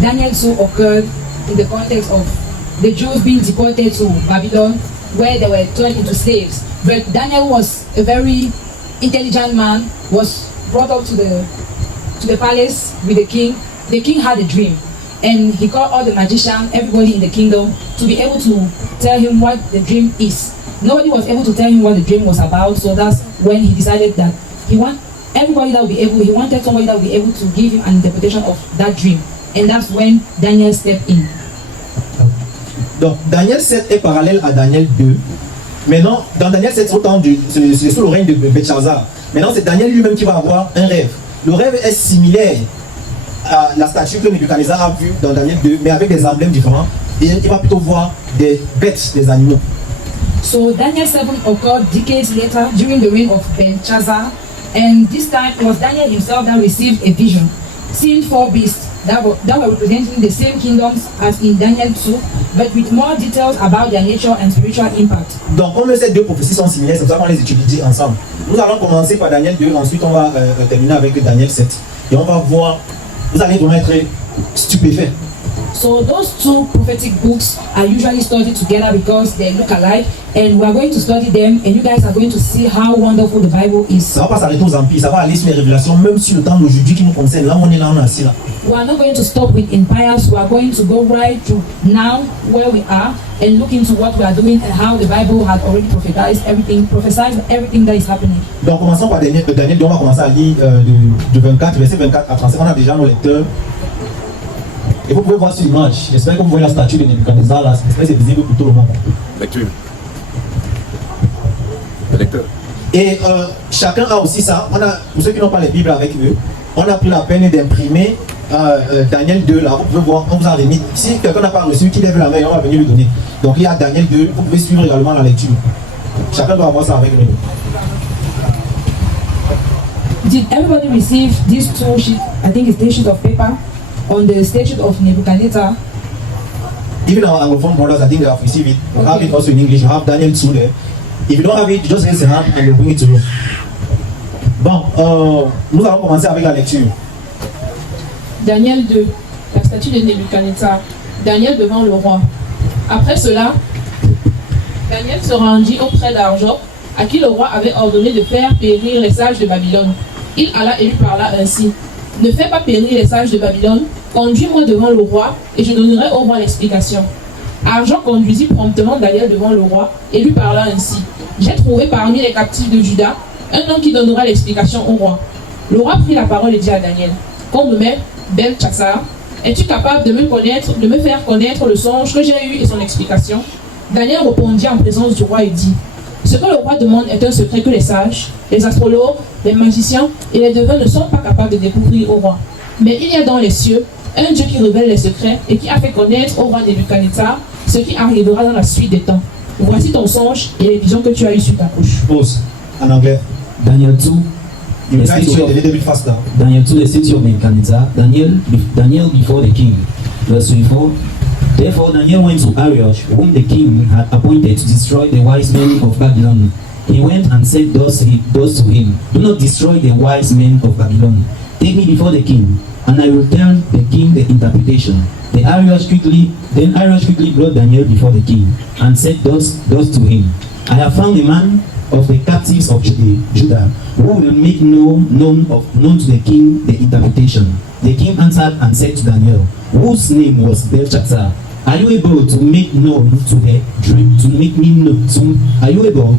Daniel 2 occurred in the context of the Jews being deported to Babylon, where they were turned into slaves. But Daniel was a very intelligent man, was brought up to the palace with the king. The king had a dream, and he called all the magicians, everybody in the kingdom, to be able to tell him what the dream is. Nobody was able to tell him what the dream was about, so that's when he decided that he wanted somebody that would be able to give him an interpretation of that dream. And that's when Daniel stepped in. Donc, Daniel 7 est parallèle à Daniel 2. Maintenant, dans Daniel 7, c'est sous le règne de Belshazzar. Maintenant, c'est Daniel lui-même qui va avoir un rêve. le rêve est similaire à la statue que Nebuchadnezzar a vue dans Daniel 2, mais avec des emblèmes différents. Et il va plutôt voir des bêtes, des animaux. So Daniel 7 occurred decades later during the reign of Belshazzar, and this time it was Daniel himself that received a vision, seeing 4 beasts that were representing the same kingdoms as in Daniel 2, but with more details about their nature and spiritual impact. Donc comme ces deux prophéties sont similaires, c'est pour ça qu'on les étudie ensemble. Nous allons commencer par Daniel 2, ensuite on va terminer avec Daniel 7. Et on va voir, vous allez vraiment être stupéfaits. So those 2 prophetic books are usually studied together because they look alike, and we are going to study them, and you guys are going to see how wonderful the Bible is. Ça va pas s'arrêter aux empires, ça va aller sur les révélations, même sur le temps d'aujourd'hui qui nous concerne. Là, on est là, on est assis là. We are not going to stop with empires. We are going to go right to now where we are and look into what we are doing and how the Bible has already prophesied everything that is happening. Donc commençons par Daniel 2, on va commencer à lire de 24, verset 24 à 35. On a déjà nos lecteurs. Et vous pouvez voir sur l'image, j'espère que vous voyez la statue de Nebuchadnezzar là, j'espère que c'est visible pour tout le monde. Lecture. Le lecteur. Et chacun a aussi ça. On a, pour ceux qui n'ont pas les Bibles avec eux, on a pris la peine d'imprimer Daniel 2 là, vous pouvez voir, on vous a remis. Si quelqu'un n'a pas reçu, qu'il lève la main et on va venir lui donner. Donc il y a Daniel 2, vous pouvez suivre également la lecture. Chacun doit avoir ça avec lui. Did everybody receive these 2 sheets? I think it's 2 sheets of paper on the statue of Nebuchadnezzar. Even our Anglophone brothers, I think they have received it. We have it also in English. You have Daniel 2 there. If you don't have it, just raise your hand and we'll bring it to you. Bon, nous allons commencer avec la lecture. Daniel 2, la statue de Nebuchadnezzar. Daniel devant le roi. Après cela, Daniel se rendit auprès d'Arjoc, à qui le roi avait ordonné de faire périr les sages de Babylone. Il alla et lui parla ainsi. Ne fais pas périr les sages de Babylone, conduis-moi devant le roi, et je donnerai au roi l'explication. Arjoc conduisit promptement Daniel devant le roi, et lui parla ainsi. J'ai trouvé parmi les captifs de Juda un homme qui donnera l'explication au roi. Le roi prit la parole et dit à Daniel, qu'on me met Belshazzar, es-tu capable de me faire connaître le songe que j'ai eu et son explication? Daniel répondit en présence du roi et dit, ce que le roi demande est un secret que les sages, les astrologues, les magiciens et les devins ne sont pas capables de découvrir au roi. Mais il y a dans les cieux un Dieu qui révèle les secrets et qui a fait connaître au roi Nebuchadnezzar ce qui arrivera dans la suite des temps. Voici ton songe et les visions que tu as eues sur ta couche. Pause. En anglais. Daniel 2, You the try to statue read a of little bit faster. Daniel 2, the statue of Nebuchadnezzar, Daniel before the king. Verse 24. Therefore Daniel went to Arioch, whom the king had appointed to destroy the wise men of Babylon. He went and said thus to him, do not destroy the wise men of Babylon. Take me before the king, and I will tell the king the interpretation. Then Arioch quickly brought Daniel before the king, and said thus to him, I have found a man of the captives of Judah, who will make known to the king the interpretation. The king answered and said to Daniel, whose name was Belshazzar, are you able to make known to the dream, are you able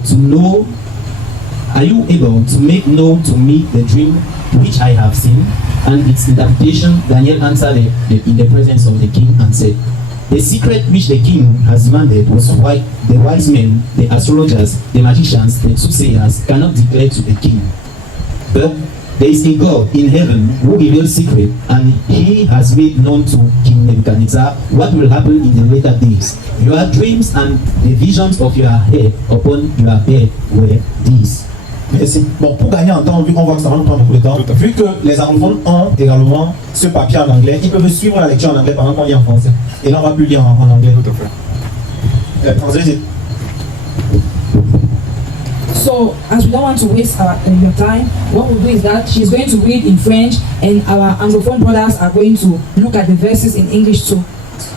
to make known to me the dream which I have seen and its interpretation? Daniel answered in the presence of the king and said, the secret which the king has demanded was why the wise men, the astrologers, the magicians, the soothsayers cannot declare to the king. But there is a God in heaven who reveals secret, and he has made known to King Nebuchadnezzar what will happen in the later days. Your dreams and the visions of your head upon your bed were these. Merci. Bon, pour gagner en temps, vu qu'on voit que ça va nous prendre beaucoup de temps, vu que les anglophones ont également ce papier en anglais, ils peuvent suivre la lecture en anglais pendant qu'on lit en français. Et là, on va plus lire en anglais. Tout à fait. Translate. So, as we don't want to waste your time, what we'll do is that she's going to read in French, and our Anglophone brothers are going to look at the verses in English too.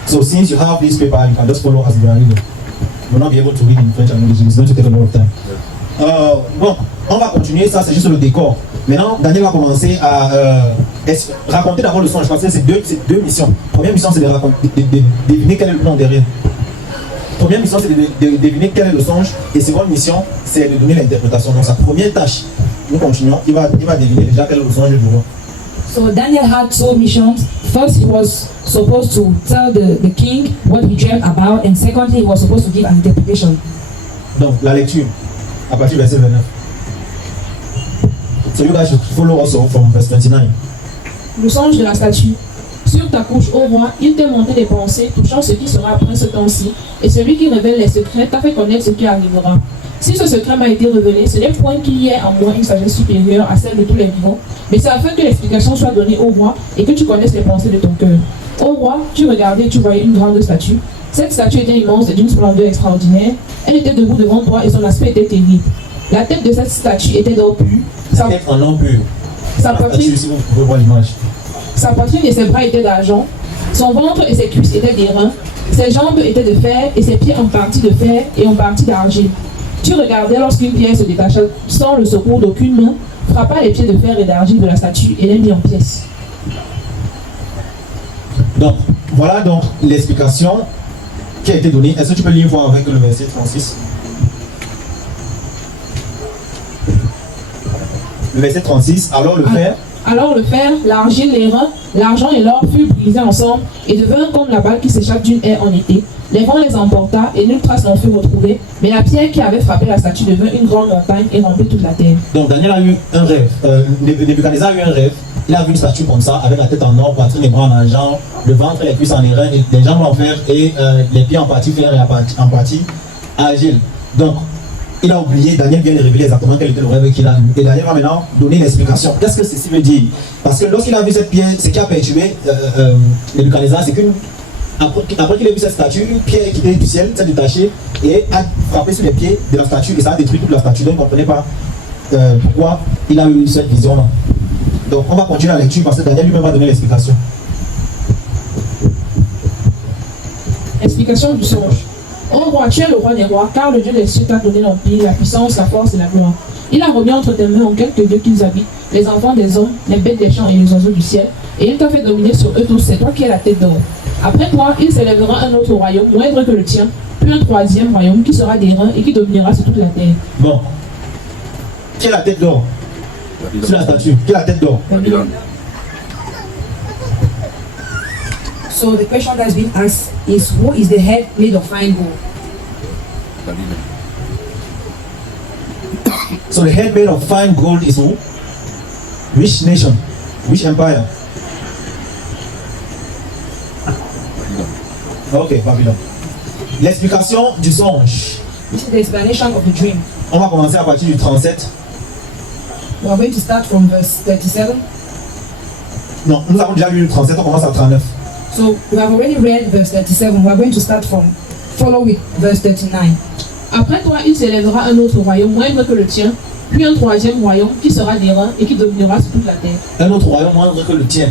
So, since you have this paper, you can just follow as we are reading. You will not be able to read in French and English. It's going to take a lot of time. Bon, on va continuer, ça c'est juste le décor. Maintenant, Daniel va commencer à raconter d'abord le songe, parce que c'est deux missions. Première mission, c'est de deviner quel est le plan derrière. Première mission, c'est de deviner quel est le songe, et seconde mission, c'est de donner l'interprétation. Donc sa première tâche, nous continuons, il va deviner déjà quel est le songe du roi. So Daniel had 2 missions. First, he was supposed to tell the king what he dreamt about, and secondly, he was supposed to give an interpretation. Donc la lecture, à partir du verset 29. So you guys should follow also from verse 29. Le songe de la statue. Sur ta couche, ô roi, il t'est monté des pensées touchant ce qui sera après ce temps-ci, et celui qui révèle les secrets t'a fait connaître ce qui arrivera. Si ce secret m'a été révélé, ce n'est point qu'il y ait en moi une sagesse supérieure à celle de tous les vivants, mais c'est afin que l'explication soit donnée au roi et que tu connaisses les pensées de ton cœur. Ô roi, tu regardais et tu voyais une grande statue. Cette statue était immense et d'une splendeur extraordinaire. Elle était debout devant toi et son aspect était terrible. La tête de cette statue était d'or pur. Sa tête en or pur. Sa poitrine, Si vous pouvez voir l'image. sa poitrine et ses bras étaient d'argent. Son ventre et ses cuisses étaient d'airain. Ses jambes étaient de fer et ses pieds en partie de fer et en partie d'argile. Tu regardais lorsqu'une pierre se détacha sans le secours d'aucune main, frappa les pieds de fer et d'argile de la statue et les mit en pièces. Donc, voilà donc l'explication qui a été donnée. Est-ce que tu peux lire voir avec le verset 36? Le verset 36, alors le fer. Alors le fer, l'argile, l'airain, l'argent et l'or furent brisés ensemble et devinrent comme la balle qui s'échappe d'une haie en été. Les vents les emporta et nulle trace n'en fut retrouvée, mais la pierre qui avait frappé la statue devint une grande montagne et remplit toute la terre. Donc Daniel a eu un rêve. Nebuchadnezzar a eu un rêve. Il a vu une statue comme ça, avec la tête en or, poitrine et bras en argent, le ventre et les cuisses en airain, et les jambes en fer et les pieds en partie fer et en partie argile. Donc, il a oublié, Daniel vient de révéler exactement quel était le rêve qu'il a eu. Et Daniel va maintenant donner l'explication. Qu'est-ce que ceci veut dire? Parce que lorsqu'il a vu cette pierre, ce qui a perturbé Nebuchadnezzar, c'est qu'une après qu'il ait vu cette statue, une pierre qui était du ciel s'est détachée et a frappé sur les pieds de la statue et ça a détruit toute la statue. Donc il ne comprenait pas pourquoi il a eu cette vision-là. Donc on va continuer la lecture parce que Daniel lui-même va donner l'explication. Explication du songe. Ô roi, tu es le roi des rois, car le Dieu des cieux t'a donné l'empire, la puissance, la force et la gloire. Il a remis entre tes mains en quelques dieux qu'ils habitent, les enfants des hommes, les bêtes des champs et les oiseaux du ciel, et il t'a fait dominer sur eux tous, c'est toi qui es la tête d'or. Après toi, il s'élèvera un autre royaume, moindre que le tien, puis un troisième royaume qui sera d'airain et qui dominera sur toute la terre. Bon. Qui est la tête d'or? Sur la statue. Qui est la tête d'or? Babylone. So the question that's been asked is, who is the head made of fine gold? Babylone. So the head made of fine gold is who? Which nation? Which empire? Ok, Babylone. L'explication du songe. This is the explanation of the dream. On va commencer à partir du 37. We are going to start from verse 37. Non, nous avons déjà lu le 37, on commence à 39. So we have already read verse 37. We are going to follow with verse 39. Après toi, il s'élèvera un autre royaume, moindre que le tien, puis un troisième royaume qui sera d'airain et qui dominera sur toute la terre. Un autre royaume moindre que le tien.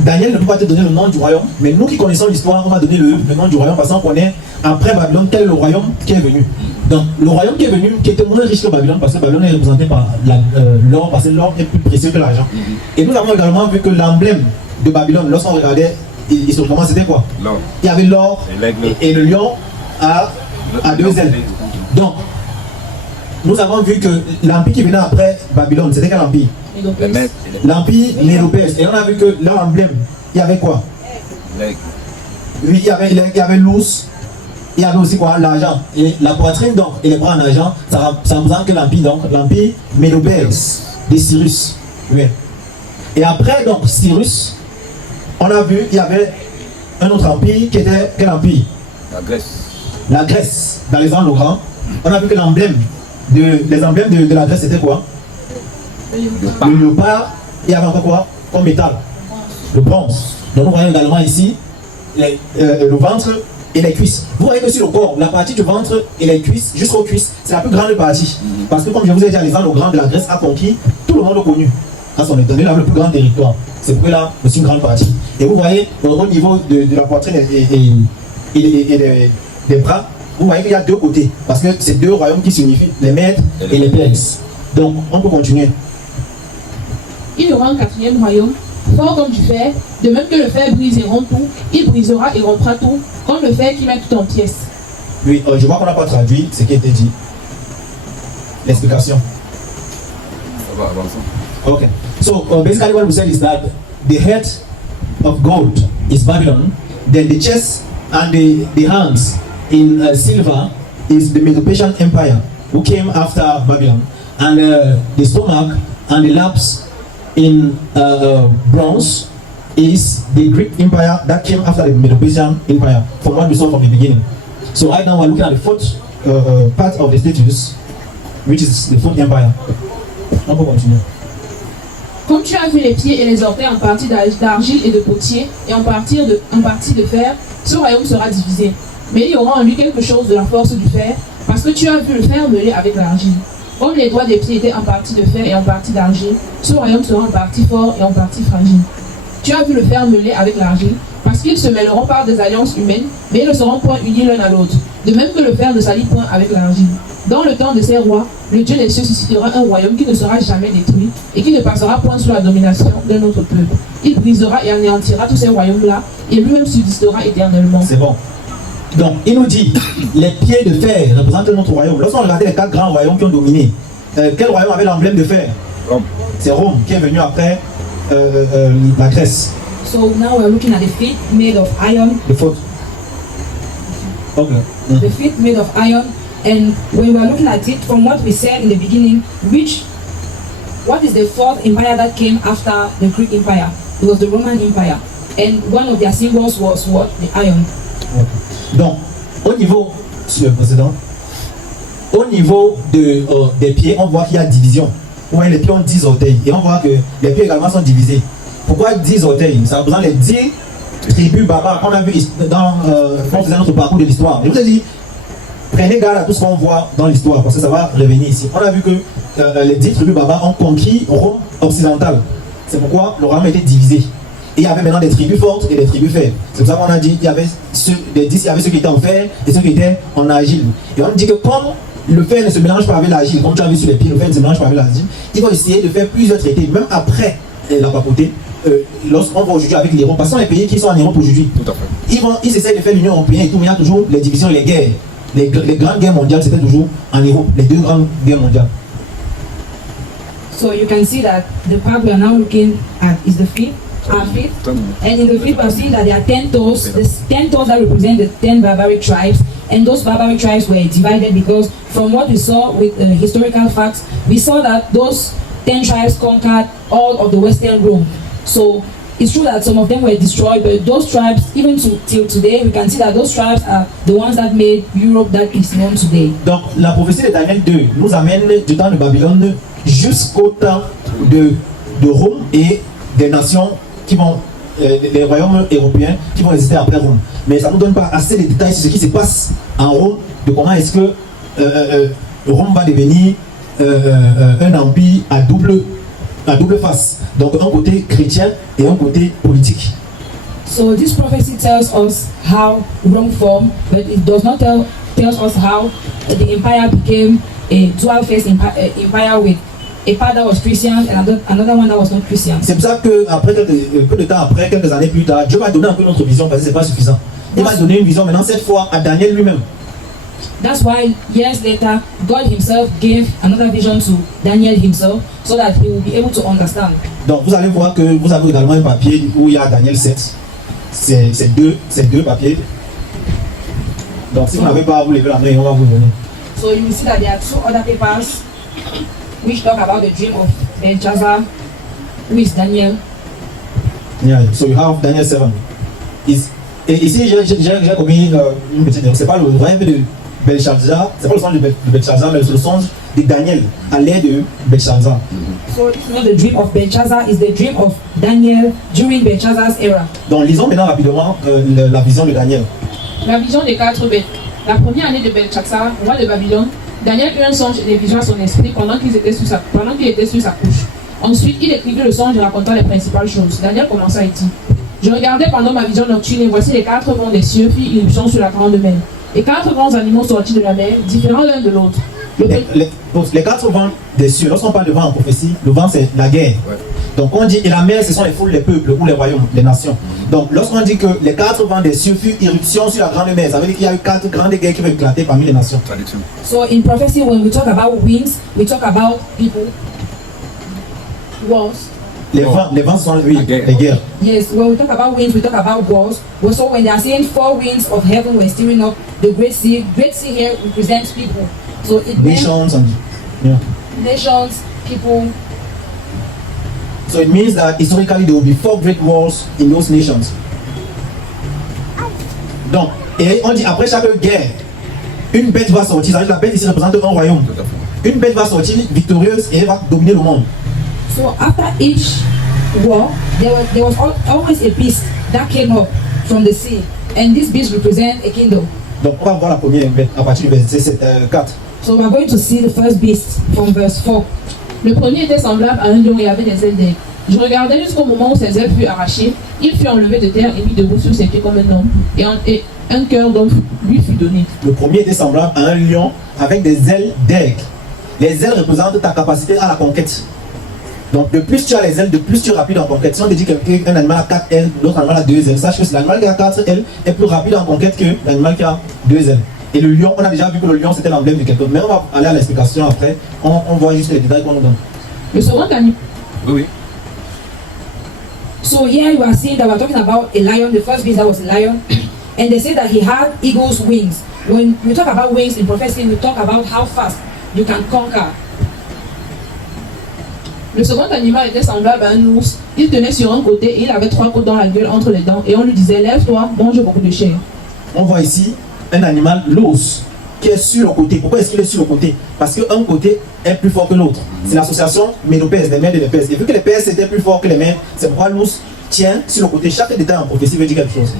Daniel ne peut pas te donner le nom du royaume, mais nous qui connaissons l'histoire, on va donner le nom du royaume parce qu'on connaît après Babylone quel est le royaume qui est venu. Donc le royaume qui est venu, qui était moins riche que Babylone, parce que Babylone est représenté par l'or, parce que l'or est plus précieux que l'argent. Et nous avons également vu que l'emblème de Babylone, lorsqu'on regardait historiquement, c'était quoi? L'or. Il y avait l'or et le lion à deux ailes. Donc, nous avons vu que l'empire qui venait après Babylone, c'était quel empire? Les maîtres. L'empire médo-perse. Et on a vu que leur emblème, il y avait quoi? L'aigle. Oui, il y avait l'ours, il y avait aussi quoi? L'argent. Et la poitrine, donc, et les bras en argent, ça représente que l'empire, donc, l'empire médo-perse, de Cyrus. Oui. Et après, donc, Cyrus, on a vu qu'il y avait un autre empire qui était quel empire? La Grèce. La Grèce, d'Alexandre le Grand. On a vu que les emblèmes de la Grèce, c'était quoi? Le léopard, il y avait encore quoi comme métal? Le bronze. Donc nous voyons également ici le ventre et les cuisses. Vous voyez que sur le corps, la partie du ventre et les cuisses, jusqu'aux cuisses, c'est la plus grande partie. Parce que comme je vous ai dit, Alexandre le Grand de la Grèce a conquis tout le monde connu. À son donné là le plus grand territoire. C'est pour là aussi une grande partie. Et vous voyez au niveau de la poitrine et des bras, vous voyez qu'il y a deux côtés. Parce que c'est deux royaumes qui signifient les maîtres et les perses. Donc on peut continuer. Il y aura un quatrième royaume, fort comme du fer, de même que le fer brise et rompt tout, il brisera et rompra tout, comme le fer qui met tout en pièces. Oui, je vois qu'on n'a pas traduit ce qui a été dit. L'explication. Ça va, avançons. Okay. So basically what we said is that the head of gold is Babylon, then the chest and the hands in silver is the Medo-Persian Empire who came after Babylon, and the stomach and the lapse in bronze is the Greek Empire that came after the Medo-Persian Empire, from what we saw from the beginning. So right now we're looking at the fourth part of the status, which is the fourth empire. On peut continuer. Comme tu as vu les pieds et les orteils en partie d'argile et de potier, et en partie de fer, ce royaume sera divisé. Mais il y aura en lui quelque chose de la force du fer, parce que tu as vu le fer mêlé avec l'argile. Comme les doigts des pieds étaient en partie de fer et en partie d'argile, ce royaume sera en partie fort et en partie fragile. Tu as vu le fer mêlé avec l'argile, parce qu'ils se mêleront par des alliances humaines, mais ils ne seront point unis l'un à l'autre, de même que le fer ne s'allie point avec l'argile. Dans le temps de ces rois, le Dieu des cieux suscitera un royaume qui ne sera jamais détruit et qui ne passera point sous la domination d'un autre peuple. Il brisera et anéantira tous ces royaumes-là et lui-même subsistera éternellement. C'est bon. Donc, il nous dit, les pieds de fer représentent notre royaume. Lorsqu'on regardait les 4 grands royaumes qui ont dominé, quel royaume avait l'emblème de fer? Rome. C'est Rome qui est venu après la Grèce. So now we're looking at the feet made of iron. Le faute. Ok. The feet made of iron. And when we are looking at it, from what we said in the beginning, what is the fourth empire that came after the Greek Empire? It was the Roman Empire. And one of their symbols was what? The iron. Okay. Donc, au niveau, sur le précédent, au niveau des pieds, on voit qu'il y a division. Ouais, les pieds ont 10 orteils. Et on voit que les pieds également sont divisés. Pourquoi 10 orteils? Ça représente les 10 tribus barbares qu'on a vu quand on faisait notre parcours de l'histoire. Je vous ai dit, prenez garde à tout ce qu'on voit dans l'histoire, parce que ça va revenir ici. On a vu que les 10 tribus barbares ont conquis Rome occidentale. C'est pourquoi le royaume était divisé. Et il y avait maintenant des tribus fortes et des tribus faibles. C'est pour ça qu'on a dit qu'il y avait des 10, il y avait ceux qui étaient en fer et ceux qui étaient en argile. Et on dit que comme le fer ne se mélange pas avec l'argile, comme tu as vu sur les pieds, le fer ne se mélange pas avec l'argile, ils vont essayer de faire plusieurs traités, même après la papauté. Lorsqu'on va aujourd'hui avec les Roms, parce que ce sont les pays qui sont en Europe aujourd'hui. Tout à fait. Ils essaient de faire l'Union européenne et tout, mais il y a toujours les divisions et les guerres. Les grandes guerres mondiales, c'était toujours en Europe, les 2 grandes guerres mondiales. So you can see that the part we are now looking at is the feet, our feet. And in the feet we are seeing that there are 10 toes, the 10 toes that represent the 10 barbaric tribes. And those barbaric tribes were divided because from what we saw with historical facts, we saw that those 10 tribes conquered all of the Western Rome. So it's true that some of them were destroyed, but those tribes, even till today, we can see that those tribes are the ones that made Europe that is known today. Donc la prophétie de Daniel 2 nous amène du temps de Babylone jusqu'au temps de Rome et des nations qui vont, les royaumes européens qui vont exister après Rome. Mais ça ne nous donne pas assez de détails sur ce qui se passe en Rome, de comment est-ce que Rome va devenir un empire à double face. Donc un côté chrétien et un côté politique. So this prophecy tells us how Rome formed, but it does not tell us how the empire became a dual-faced empire with a part that was Christian and another one that was not Christian. C'est pour ça que après peu de temps après, quelques années plus tard, Dieu va donner un peu notre vision parce que c'est pas suffisant. Il va donner une vision maintenant cette fois à Daniel lui-même. That's why years later, God himself gave another vision to Daniel himself so that he will be able to understand. Donc vous allez voir que vous avez également un papier où il y a Daniel 7. C'est deux papiers. Donc si vous n'avez pas, vous levez la main et on va vous donner. So you will see that there are 2 other papers which talk about the dream of Belshazzar, who is Daniel. Yeah, so you have Daniel 7. Et ici, j'ai commis une petite erreur. C'est pas le rêve de Belshazzar, c'est pas le songe de Belshazzar, mais c'est le songe de Daniel à l'ère de Belshazzar. So it's not the dream of Belshazzar, it's the dream of Daniel during Belshazzar's era. Donc lisons maintenant rapidement la vision de Daniel. La vision des 4 bêtes. La première année de Belshazzar, roi de Babylone, Daniel eut un songe et des visions à son esprit pendant qu'il était sur sa couche. Ensuite, il écrivit le songe et raconta les principales choses. Daniel commença et dit: Je regardais pendant ma vision nocturne et voici les 4 vents des cieux firent irruption sur la grande mer. Et 4 grands animaux sortis de la mer, différents l'un de l'autre. Les 4 vents des cieux, lorsqu'on parle de vent en prophétie, le vent c'est la guerre. Ouais. Donc on dit, et la mer ce sont les foules, les peuples ou les royaumes, les nations. Donc lorsqu'on dit que les 4 vents des cieux firent irruption sur la grande mer, ça veut dire qu'il y a eu 4 grandes guerres qui vont éclater parmi les nations. So in prophecy, when we talk about winds, we talk about people, wars. Les vents sont les guerres. Yes, when we talk about winds, we talk about wars. So when they are saying 4 winds of heaven were stirring up the great sea here represents people. So it means nations and yeah. Nations, people. So it means that historically there will be 4 great wars in those nations. Donc, et on dit après chaque guerre, une bête va sortir. La bête ici représente un royaume. Tout à fait. Une bête va sortir victorieuse et elle va dominer le monde. So after each war, there was always a beast that came up from the sea, and this beast represents a kingdom. Donc on va voir la première bête à partir du verset 4. So we're going to see the first beast from verse 4. Le premier était semblable à un lion et avait des ailes d'aigle. Je regardais jusqu'au moment où ses ailes furent arrachées. Il fut enlevé de terre et mis debout sur ses pieds comme un homme. Et un cœur d'homme lui fut donné. Le premier était semblable à un lion avec des ailes d'aigle. Les ailes représentent ta capacité à la conquête. Donc de plus tu as les ailes, de plus tu es rapide en conquête. Si on te dit qu'un animal a 4 ailes, l'autre animal a 2 ailes, sache que l'animal qui a 4 ailes est plus rapide en conquête que l'animal qui a 2 ailes. Et le lion, on a déjà vu que le lion c'était l'emblème de quelqu'un. Mais on va aller à l'explication après. On voit juste les détails qu'on nous donne. Le second animal. Oui. So here you are seeing that we're talking about a lion. The first beast that was a lion, and they say that he had eagle's wings. When we talk about wings in prophecy, we talk about how fast you can conquer. Le second animal était semblable à un ours. Il tenait sur un côté et il avait 3 côtes dans la gueule entre les dents. Et on lui disait, lève-toi, mange beaucoup de chair. On voit ici un animal, l'os, qui est sur le côté. Pourquoi est-ce qu'il est sur le côté? Parce qu'un côté est plus fort que l'autre. C'est l'association médopèse, des mains et des pèses. Et vu que les pèses étaient plus forts que les mains, c'est pourquoi l'os tient sur le côté. Chaque détail en prophétie veut dire quelque chose.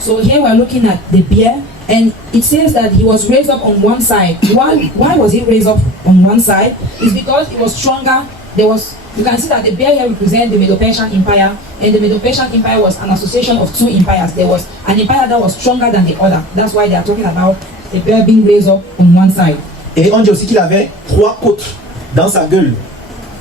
So here we're looking at the bear, and it says that he was raised up on one side. Why was he raised up on one side? It's because he was stronger. You can see that the bear here represents the Medo-Persian Empire, and the Medo-Persian Empire was an association of 2 empires. There was an empire that was stronger than the other. That's why they are talking about the bear being raised up on one side. Et on dit aussi qu'il avait 3 côtes dans sa gueule.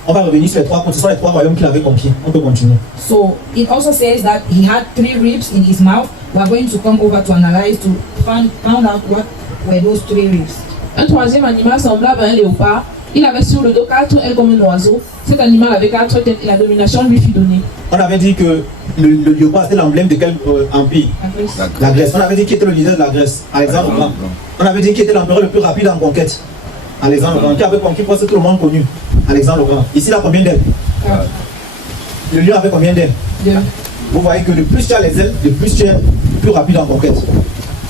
On va revenir sur les 3 côtes. Ce sont les 3 royaumes qu'il avait conquis. On peut continuer. So it also says that he had 3 ribs in his mouth. We are going to come over to analyze to find out what were those 3 ribs. Un troisième animal semblable à un léopard. Il avait sur le dos 4 ailes comme un oiseau. Cet animal avait 4 têtes et la domination lui fut donnée. On avait dit que le léopard était l'emblème de quel empire? La Grèce. On avait dit qu'il était le leader de la Grèce. Alexandre le Grand. On avait dit qu'il était l'empereur le plus rapide en conquête. Alexandre le Grand. Qui avait conquis presque tout le monde connu. Alexandre le Grand. Ici, il a combien d'ailes? Le lion avait combien d'ailes? 2. Vous voyez que de plus tu as les ailes, de plus tu es plus rapide en conquête.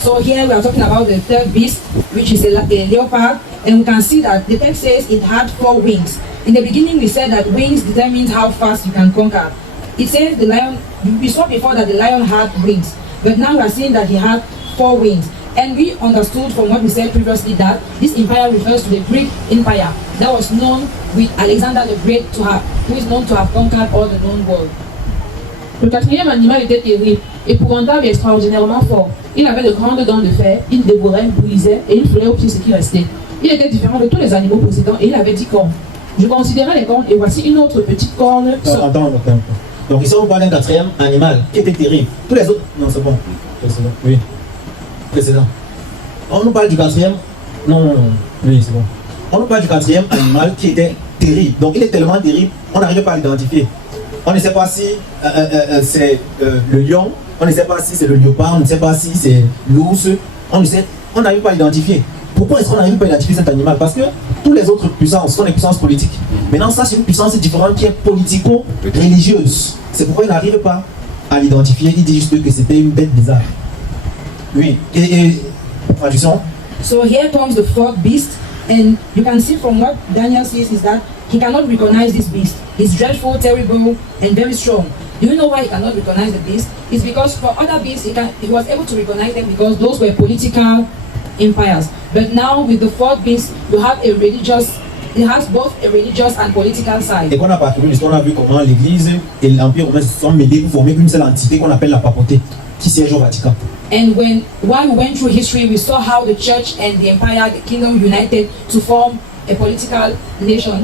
So here we are talking about the third beast, which is a leopard, and we can see that the text says it had 4 wings. In the beginning we said that wings determines how fast you can conquer. It says the lion, we saw before that the lion had wings, but now we are seeing that he had 4 wings. And we understood from what we said previously that this empire refers to the Greek Empire that was known with Alexander the Great who is known to have conquered all the known world. Le quatrième animal était terrible, épouvantable et extraordinairement fort. Il avait de grandes dents de fer, il dévorait, brisait et il foulait aux pieds ce qui restait. Il était différent de tous les animaux précédents et il avait 10 cornes. Je considérais les cornes et voici une autre petite corne. Attends. Donc ici on parle d'un 4e animal qui était terrible. Tous les autres, non c'est bon. Précédent. Oui. Précédent. On nous parle du 4e. Non. Oui c'est bon. On nous parle du 4e animal qui était terrible. Donc il est tellement terrible, on n'arrive pas à l'identifier. On ne sait pas si c'est le lion, on ne sait pas si c'est le léopard, on ne sait pas si c'est l'ours, on n'arrive pas à l'identifier. Pourquoi est-ce qu'on n'arrive pas à identifier cet animal? Parce que toutes les autres puissances sont des puissances politiques. Maintenant ça c'est une puissance différente qui est politico-religieuse. C'est pourquoi il n'arrive pas à l'identifier, il dit juste que c'était une bête bizarre. Oui, et traduction. So here comes the 4th beast, and you can see from what Daniel says is that he cannot recognize this beast. He's dreadful, terrible, and very strong. Do you know why he cannot recognize the beast? It's because for other beasts, he was able to recognize them because those were political empires. But now with the 4th beast, you have it has both a religious and political side. Et qu'on a parcouru l'histoire, on a vu comment l'Église et l'Empire romain se sont mêlés pour former une seule entité qu'on appelle la papauté, qui siège au Vatican. And while we went through history, we saw how the church and the empire, the kingdom united to form a political nation.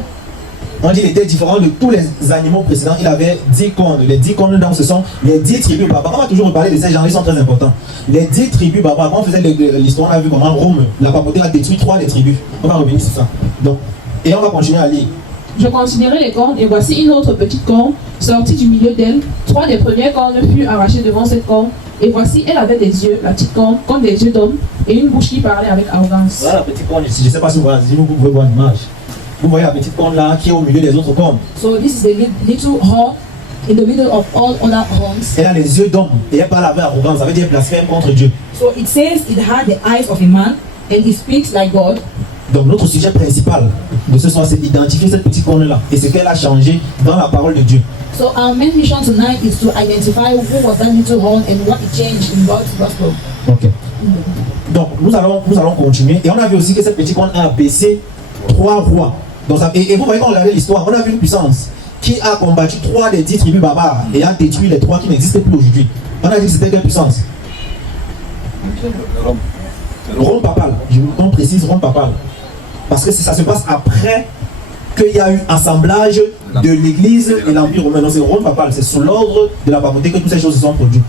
On dit qu'il était différent de tous les animaux précédents. Il avait 10 cornes. Les 10 cornes, donc, ce sont les 10 tribus barbares. On va toujours reparler de ces gens, ils sont très importants. Les 10 tribus barbares. Quand on faisait l'histoire, on a vu comment Rome, la papauté a détruit 3 des tribus. On va revenir sur ça. Donc, et on va continuer à lire. Je considérais les cornes et voici une autre petite corne sortie du milieu d'elle. 3 des premières cornes furent arrachées devant cette corne. Et voici, elle avait des yeux, la petite corne, comme des yeux d'homme, et une bouche qui parlait avec arrogance. Voilà la petite corne ici. Je ne sais pas si vous pouvez voir l'image. Vous voyez la petite corne là qui est au milieu des autres cornes. So this is the little horn in the middle of all other horns. Elle a les yeux d'homme et elle parle avec arrogance, ça veut dire blasphème contre Dieu. So it says it had the eyes of a man and he speaks like God. Donc notre sujet principal de ce soir, c'est d'identifier cette petite corne là et ce qu'elle a changé dans la parole de Dieu. So our main mission tonight is to identify who was that little horn and what it changed in God's gospel. Ok. Donc nous allons continuer et on a vu aussi que cette petite corne a baissé 3 rois. Donc, et vous voyez quand on regardait l'histoire, on a vu une puissance qui a combattu 3 des 10 tribus barbares et a détruit les 3 qui n'existaient plus aujourd'hui. On a dit que c'était quelle puissance? Rome. Rome papale. On précise Rome papale. Parce que ça se passe après qu'il y a eu assemblage de l'église et l'empire romain. Donc c'est Rome papale, c'est sous l'ordre de la papauté que toutes ces choses se sont produites.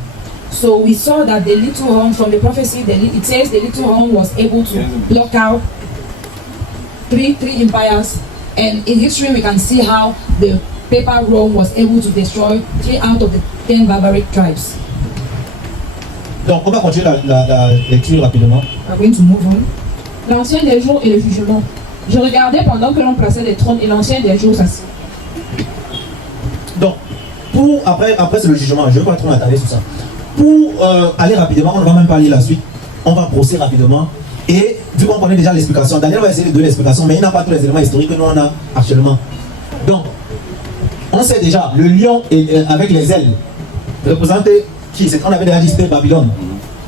So we saw that the little horn from the prophecy, it says the little horn was able to block out three empires, and in history we can see how the papal Rome was able to destroy 3 out of the 10 barbaric tribes. Donc on va continuer la lecture rapidement. We're going to move on. L'ancien des jours et le jugement. Je regardais pendant que l'on plaçait des trônes et l'ancien des jours s'assit. Donc, après c'est le jugement, je ne vais pas trop m'attarder sur ça. Pour aller rapidement, on ne va même pas lire la suite, on va brosser rapidement. Et vu qu'on connaît déjà l'explication, Daniel va essayer de donner l'explication, mais il n'a pas tous les éléments historiques que nous on a actuellement. Donc, on sait déjà, le lion avec les ailes représente qui? C'est qu'on avait déjà dit c'était Babylone.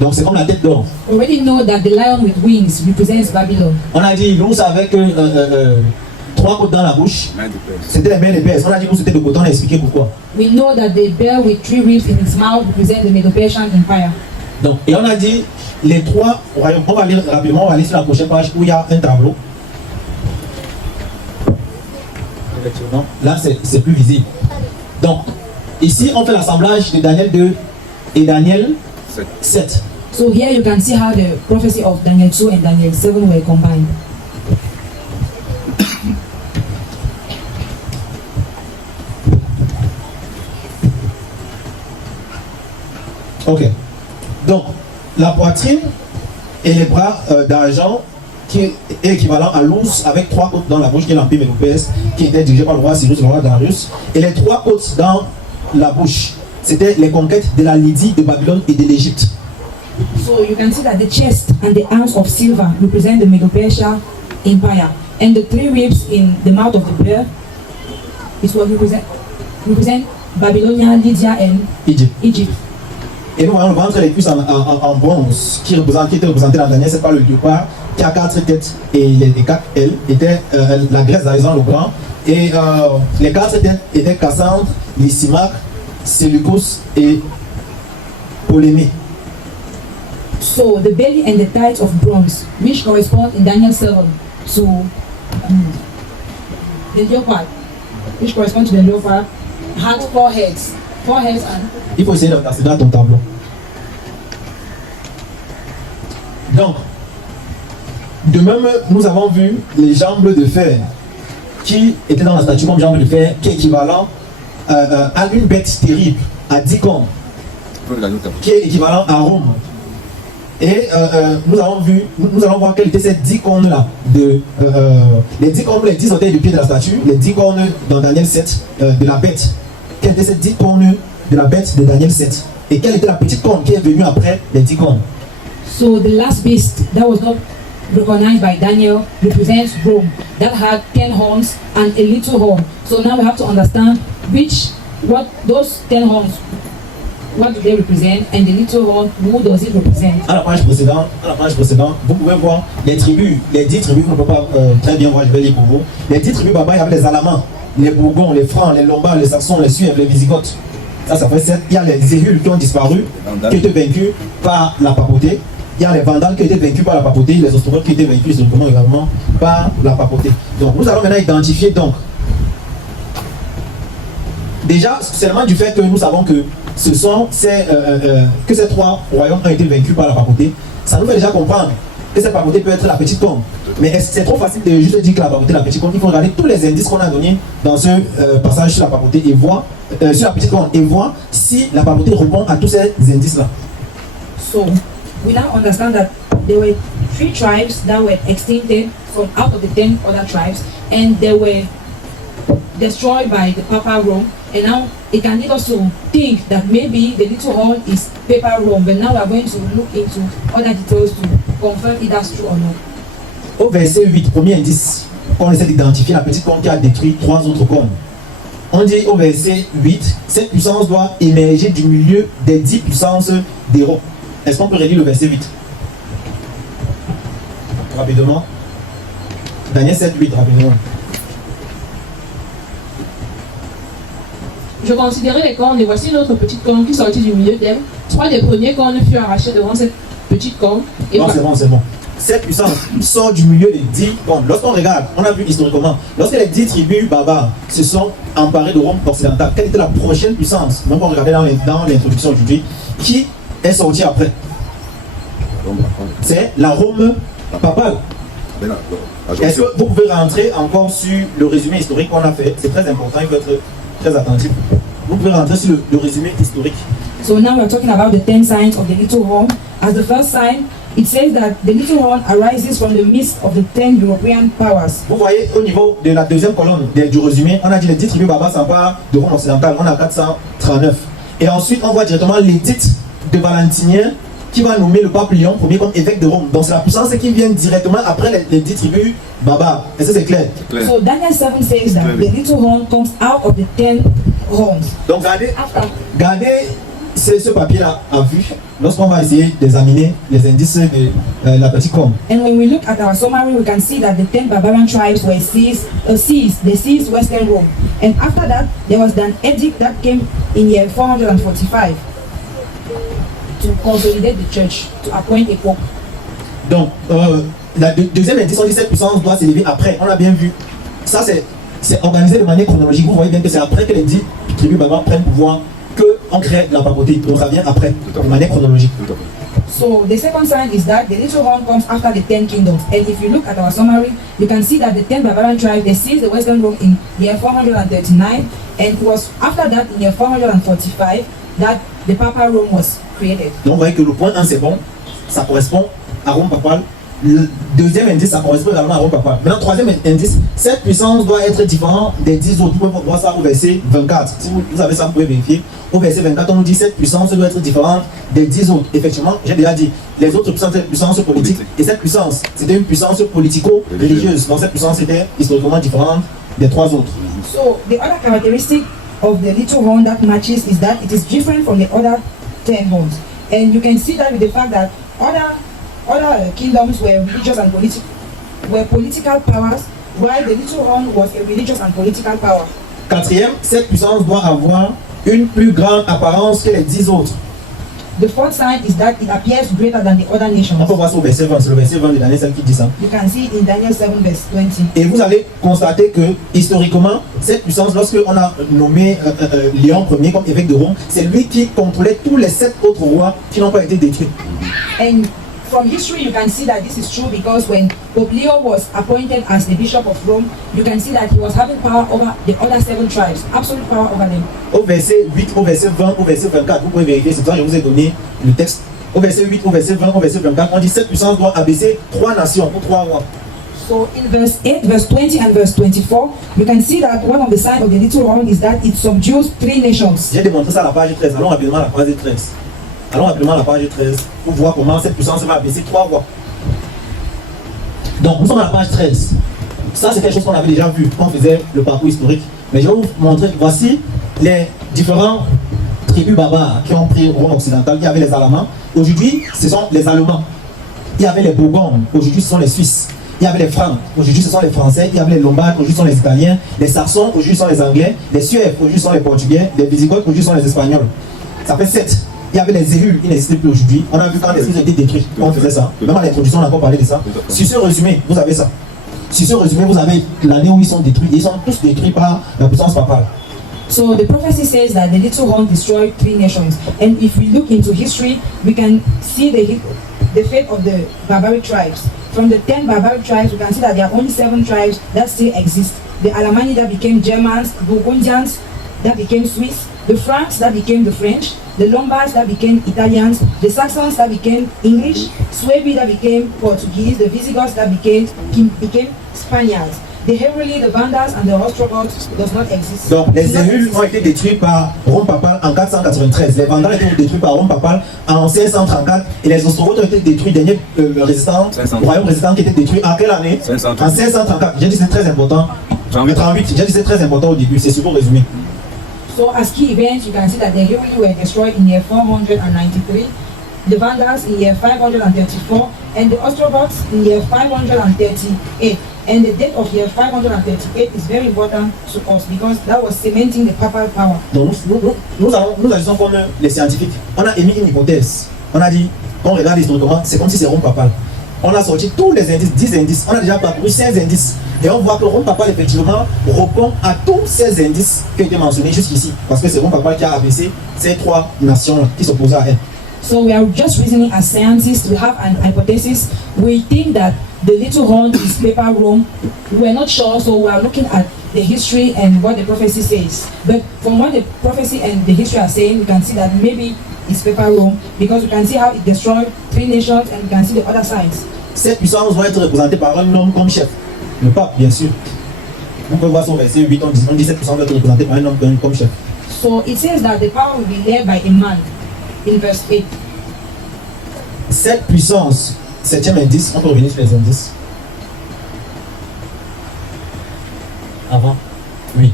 Donc c'est comme la tête d'or. We already know that the lion with wings represents Babylon. On a dit l'ours avec 3 côtes dans la bouche. Main de Perse. C'était les mains des Perses. On a dit l'ours c'était de coton, on a expliqué pourquoi. We know that the bear with 3 ribs in its mouth represents the Medo-Persian Empire. Donc, et on a dit les 3 royaumes. On va lire rapidement, on va aller sur la prochaine page où il y a un tableau. Effectivement, là c'est plus visible. Donc, ici on fait l'assemblage de Daniel 2 et Daniel 7. So here you can see how the prophecy of Daniel 2 and Daniel 7 were combined. Ok. Donc, la poitrine et les bras d'argent qui est équivalent à l'ours avec 3 côtes dans la bouche, qui est l'empire médo-perse, qui était dirigé par le roi Cyrus, le roi Darius. Et les 3 côtes dans la bouche, c'était les conquêtes de la Lydie, de Babylone et de l'Égypte. So you can see that the chest and the arms of silver represent the Medo-Persia Empire, and the 3 ribs in the mouth of the bear is what represent Babylonia, Lydia, and Egypt. Et nous voyons le ventre et les cuisses en bronze qui était représenté dans Daniel, c'est pas le léopard qui a 4 têtes et les 4 ailes étaient la Grèce d'Alexandre le Grand. Et les 4 têtes étaient Cassandre, Lysimach, Séleucos et Ptolémée. So the belly and the thighs of bronze, which correspond in Daniel 7 to the leopard, which correspond to the leopard, had 4 heads. 4 heads and... Il faut essayer de placer dans ton tableau. Donc, de même, nous avons vu les jambes de fer qui étaient dans la statue comme jambes de fer, qui est équivalent à une bête terrible, à 10 cornes, qui est équivalent à Rome. Et nous allons voir quelles étaient ces 10 cornes-là. Les 10 cornes, les 10 orteils du pied de la statue, les 10 cornes dans Daniel 7 de la bête. Quelles étaient ces 10 cornes de la bête de Daniel 7? Et quelle était la petite corne qui est venue après les 10 cornes? So the last beast that was not recognized by Daniel represents Rome, that had 10 horns and a little horn. So now we have to understand what those 10 horns, what do they represent, and the little horn, who does it represent? À la page précédente, vous pouvez voir les tribus, les 10 tribus qu'on ne peut pas très bien voir, je vais lire pour vous. Les 10 tribus barbares, il y avait les Alamans, les Bourgons, les Francs, les Lombards, les Saxons, les Suèves, les Visigoths. Ça fait 7. Il y a les Zéhules qui ont disparu, qui étaient vaincus par la papauté. Il y a les Vandales qui étaient vaincus par la papauté, les Ostrogoths qui étaient vaincus historiquement également par la papauté. Donc nous allons maintenant identifier donc. Déjà, seulement du fait que nous savons que ce sont que ces 3 royaumes ont été vaincus par la papauté, ça nous fait déjà comprendre que cette papauté peut être la petite corne. Mais c'est trop facile de juste dire que la papauté est la petite corne. Il faut regarder tous les indices qu'on a donnés dans ce passage sur la papauté et voir, sur la petite corne, et voir si la papauté répond à tous ces indices-là. So we now understand that there were 3 tribes that were extincted from out of the 10 other tribes, and they were destroyed by the Papal Rome. And now it can lead us to think that maybe the little horn is Papal Rome, but now we are going to look into other details to confirm if that's true or not. Au verset 8, premier indice, on essaie d'identifier la petite corne qui a détruit 3 autres cornes. On dit au verset 8, cette puissance doit émerger du milieu des 10 puissances des rois. Est-ce qu'on peut relire le verset 8 rapidement? Daniel 7, 8, rapidement. Je considérais les cornes et voici une autre petite corne qui sortit du milieu d'elle. 3 des premiers cornes furent arrachés devant cette petite corne. Et Non, c'est bon. Cette puissance sort du milieu des 10 cornes. Lorsqu'on regarde, on a vu historiquement, lorsque les 10 tribus barbares se sont emparées de Rome occidentale, quelle était la prochaine puissance? Donc on regardait dans l'introduction aujourd'hui, qui est sortie après? C'est la Rome papale. Est-ce que vous pouvez rentrer encore sur le résumé historique qu'on a fait? C'est très important, il faut être très attentif. Vous pouvez rentrer sur le résumé historique. So now we're talking about the 10 signs of the little horn. As the first sign, it says that the little horn arises from the midst of the 10 European powers. Vous voyez au niveau de la deuxième colonne du résumé, on a dit les 10 tribus barbares s'emparent de Rome occidentale, on a 439. Et ensuite on voit directement l'édite de Valentinien qui va nommer le pape Léon Ier comme évêque de Rome. Donc c'est la puissance qui vient directement après les 10 tribus barbares. Est-ce que c'est clair? So Daniel 7 says that the little horn comes out of the 10 horns. Donc gardez ce papier-là à vue lorsqu'on va essayer d'examiner les indices de la petite corne. And when we look at our summary, we can see that the 10 barbarian tribes were seized. They seized Western Rome. And after that, there was an edict that came in year 445 to consolidate the church, to appoint a pope. Donc, la deuxième indice, on dit cette puissance doit s'élever après. On a bien vu. Ça, c'est organisé de manière chronologique. Vous voyez bien que c'est après que les 10 tribus barbares prennent pouvoir qu'on crée la papauté. Donc ça vient après, de manière chronologique. So the second sign is that the little horn comes after the 10 kingdoms. And if you look at our summary, you can see that the 10 barbarian tribes, they seized the Western Rome in year 439. And it was after that, in year 445, that the Papal Rome was created. Donc vous voyez que le point 1 c'est bon, ça correspond à Rome papale. Le deuxième indice, ça correspond également à Rome papale. Maintenant, troisième indice, cette puissance doit être différente des 10 autres. Vous pouvez voir ça au verset 24. Si vous avez ça, vous pouvez vérifier. Au verset 24, on nous dit cette puissance doit être différente des 10 autres. Effectivement, j'ai déjà dit, les autres puissances, c'est une puissance politique. Et cette puissance, c'était une puissance politico-religieuse. Donc cette puissance était historiquement différente des 3 autres. So the other characteristic of the little horn that matches is that it is different from the other 10 horns. And you can see that with the fact that other kingdoms were religious and political powers, while the little horn was a religious and political power. Quatrième, cette puissance doit avoir une plus grande apparence que les 10 autres. The fourth sign is that it appears greater than the other nations. On peut voir ça au verset 20, c'est le verset 20 de Daniel 7 qui dit ça. You can see it in Daniel 7 verse 20. Et vous allez constater que, historiquement, cette puissance, lorsqu'on a nommé Léon Ier comme évêque de Rome, c'est lui qui contrôlait tous les 7 autres rois qui n'ont pas été détruits. And from history, you can see that this is true because when Pope Leo was appointed as the Bishop of Rome, you can see that he was having power over the other 7 tribes, absolute power over them. Au verset 8, au verset 20, au verset 24, vous pouvez vérifier, c'est pour ça que je vous ai donné le texte. Au verset 8, au verset 20, au verset 24, on dit cette puissance doit abaisser 3 nations ou 3 rois. So in verse 8, verse 20 and verse 24, you can see that one of the signs of the little horn is that it subdues 3 nations. J'ai démontré ça à la page 13, allons rapidement à la page 13. Allons rapidement à la page 13 pour voir comment cette puissance va abaisser 3 rois. Donc nous sommes à la page 13. Ça c'est quelque chose qu'on avait déjà vu quand on faisait le parcours historique. Mais je vais vous montrer, voici les différents tribus barbares qui ont pris Rome occidentale. Il y avait les Alamans, aujourd'hui ce sont les Allemands. Il y avait les Bourgognes, aujourd'hui ce sont les Suisses. Il y avait les Francs, aujourd'hui ce sont les Français. Il y avait les Lombards, aujourd'hui ce sont les Italiens. Les Saxons, aujourd'hui ce sont les Anglais. Les Suèves, aujourd'hui ce sont les Portugais. Les Visigoths, aujourd'hui ce sont les Espagnols. Ça fait 7. Il y avait les élus, ils n'existaient plus aujourd'hui. On a vu quand les églises étaient détruites, quand on faisait ça. Même à l'introduction, on a encore parlé de ça. Sur ce résumé, vous avez ça. Sur ce résumé, vous avez l'année où ils sont détruits. Ils sont tous détruits par la puissance papale. So the prophecy says that the little horn destroyed 3 nations. And if we look into history, we can see the fate of the barbaric tribes. From the 10 barbaric tribes, we can see that there are only 7 tribes that still exist. The Alemanni that became Germans, Burgundians that became Swiss, the Franks that became the French, the Lombards that became Italians, the Saxons that became English, Suebi that became Portuguese, the Visigoths that became Spaniards. The Heruli, the Vandals and the Ostrogoths does not exist. Donc les Hérules ont été détruits par Rome papale en 493. Les Vandales ont été détruits par Rome papale en 534. Et les Ostrogoths ont été détruits, dernier royaume résistant qui était détruit en quelle année? 534. En 534. J'ai dit c'est très important. Le 38, j'ai dit c'est très important au début, c'est sur vos résumés. So as key events, you can see that the Heruli were destroyed in year 493, the Vandals in year 534, and the Ostrogoths in year 538. And the date of year 538 is very important to us because that was cementing the papal power. Donc nous agissons comme les scientifiques. On a émis une hypothèse. On a dit, quand on regarde historiquement, c'est comme si c'est Rome papale. On a sorti tous les indices, 10 indices. On a déjà parcouru 16 indices. Et on voit que Rome papale, effectivement, répond à tous ces indices qui ont été mentionnés jusqu'ici. Parce que c'est Rome papale qui a abaissé ces trois nations qui s'opposaient à elle. So we are just reasoning as scientists. We have an hypothesis. We think that the little horn is papal Rome. We're not sure, so we are looking at the history and what the prophecy says. But from what the prophecy and the history are saying, we can see that maybe it's papal Rome because we can see how it destroyed 3 nations and we can see the other sides. Cette puissance va être représentée par un homme comme chef. Le pape, bien sûr. Vous pouvez voir son verset 8, on dit cette puissance va être représentée par un homme comme chef. So it says that the power will be led by a man in verse 8. Cette puissance, 7e indice, on peut revenir sur les indices. Avant. Oui.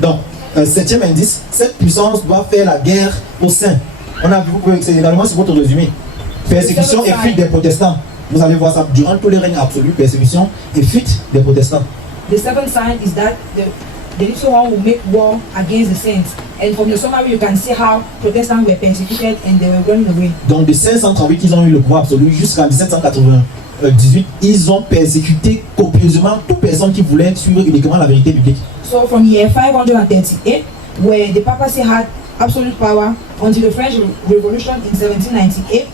Donc, 7e indice, cette puissance doit faire la guerre aux saints. On a vu, c'est également sur votre résumé. Persécution et fuite des protestants. Vous allez voir ça durant tous les règnes absolus, persécution et fuite des protestants. The seventh sign is that the little one will make war against the saints. And from the summary, you can see how Protestants were persecuted and they were running away. Donc de 538, ils ont eu le pouvoir absolu jusqu'en 1798. Ils ont persécuté copieusement toute personne qui voulait suivre uniquement la vérité biblique. So from year 538, where the papacy had absolute power, until the French Revolution in 1798,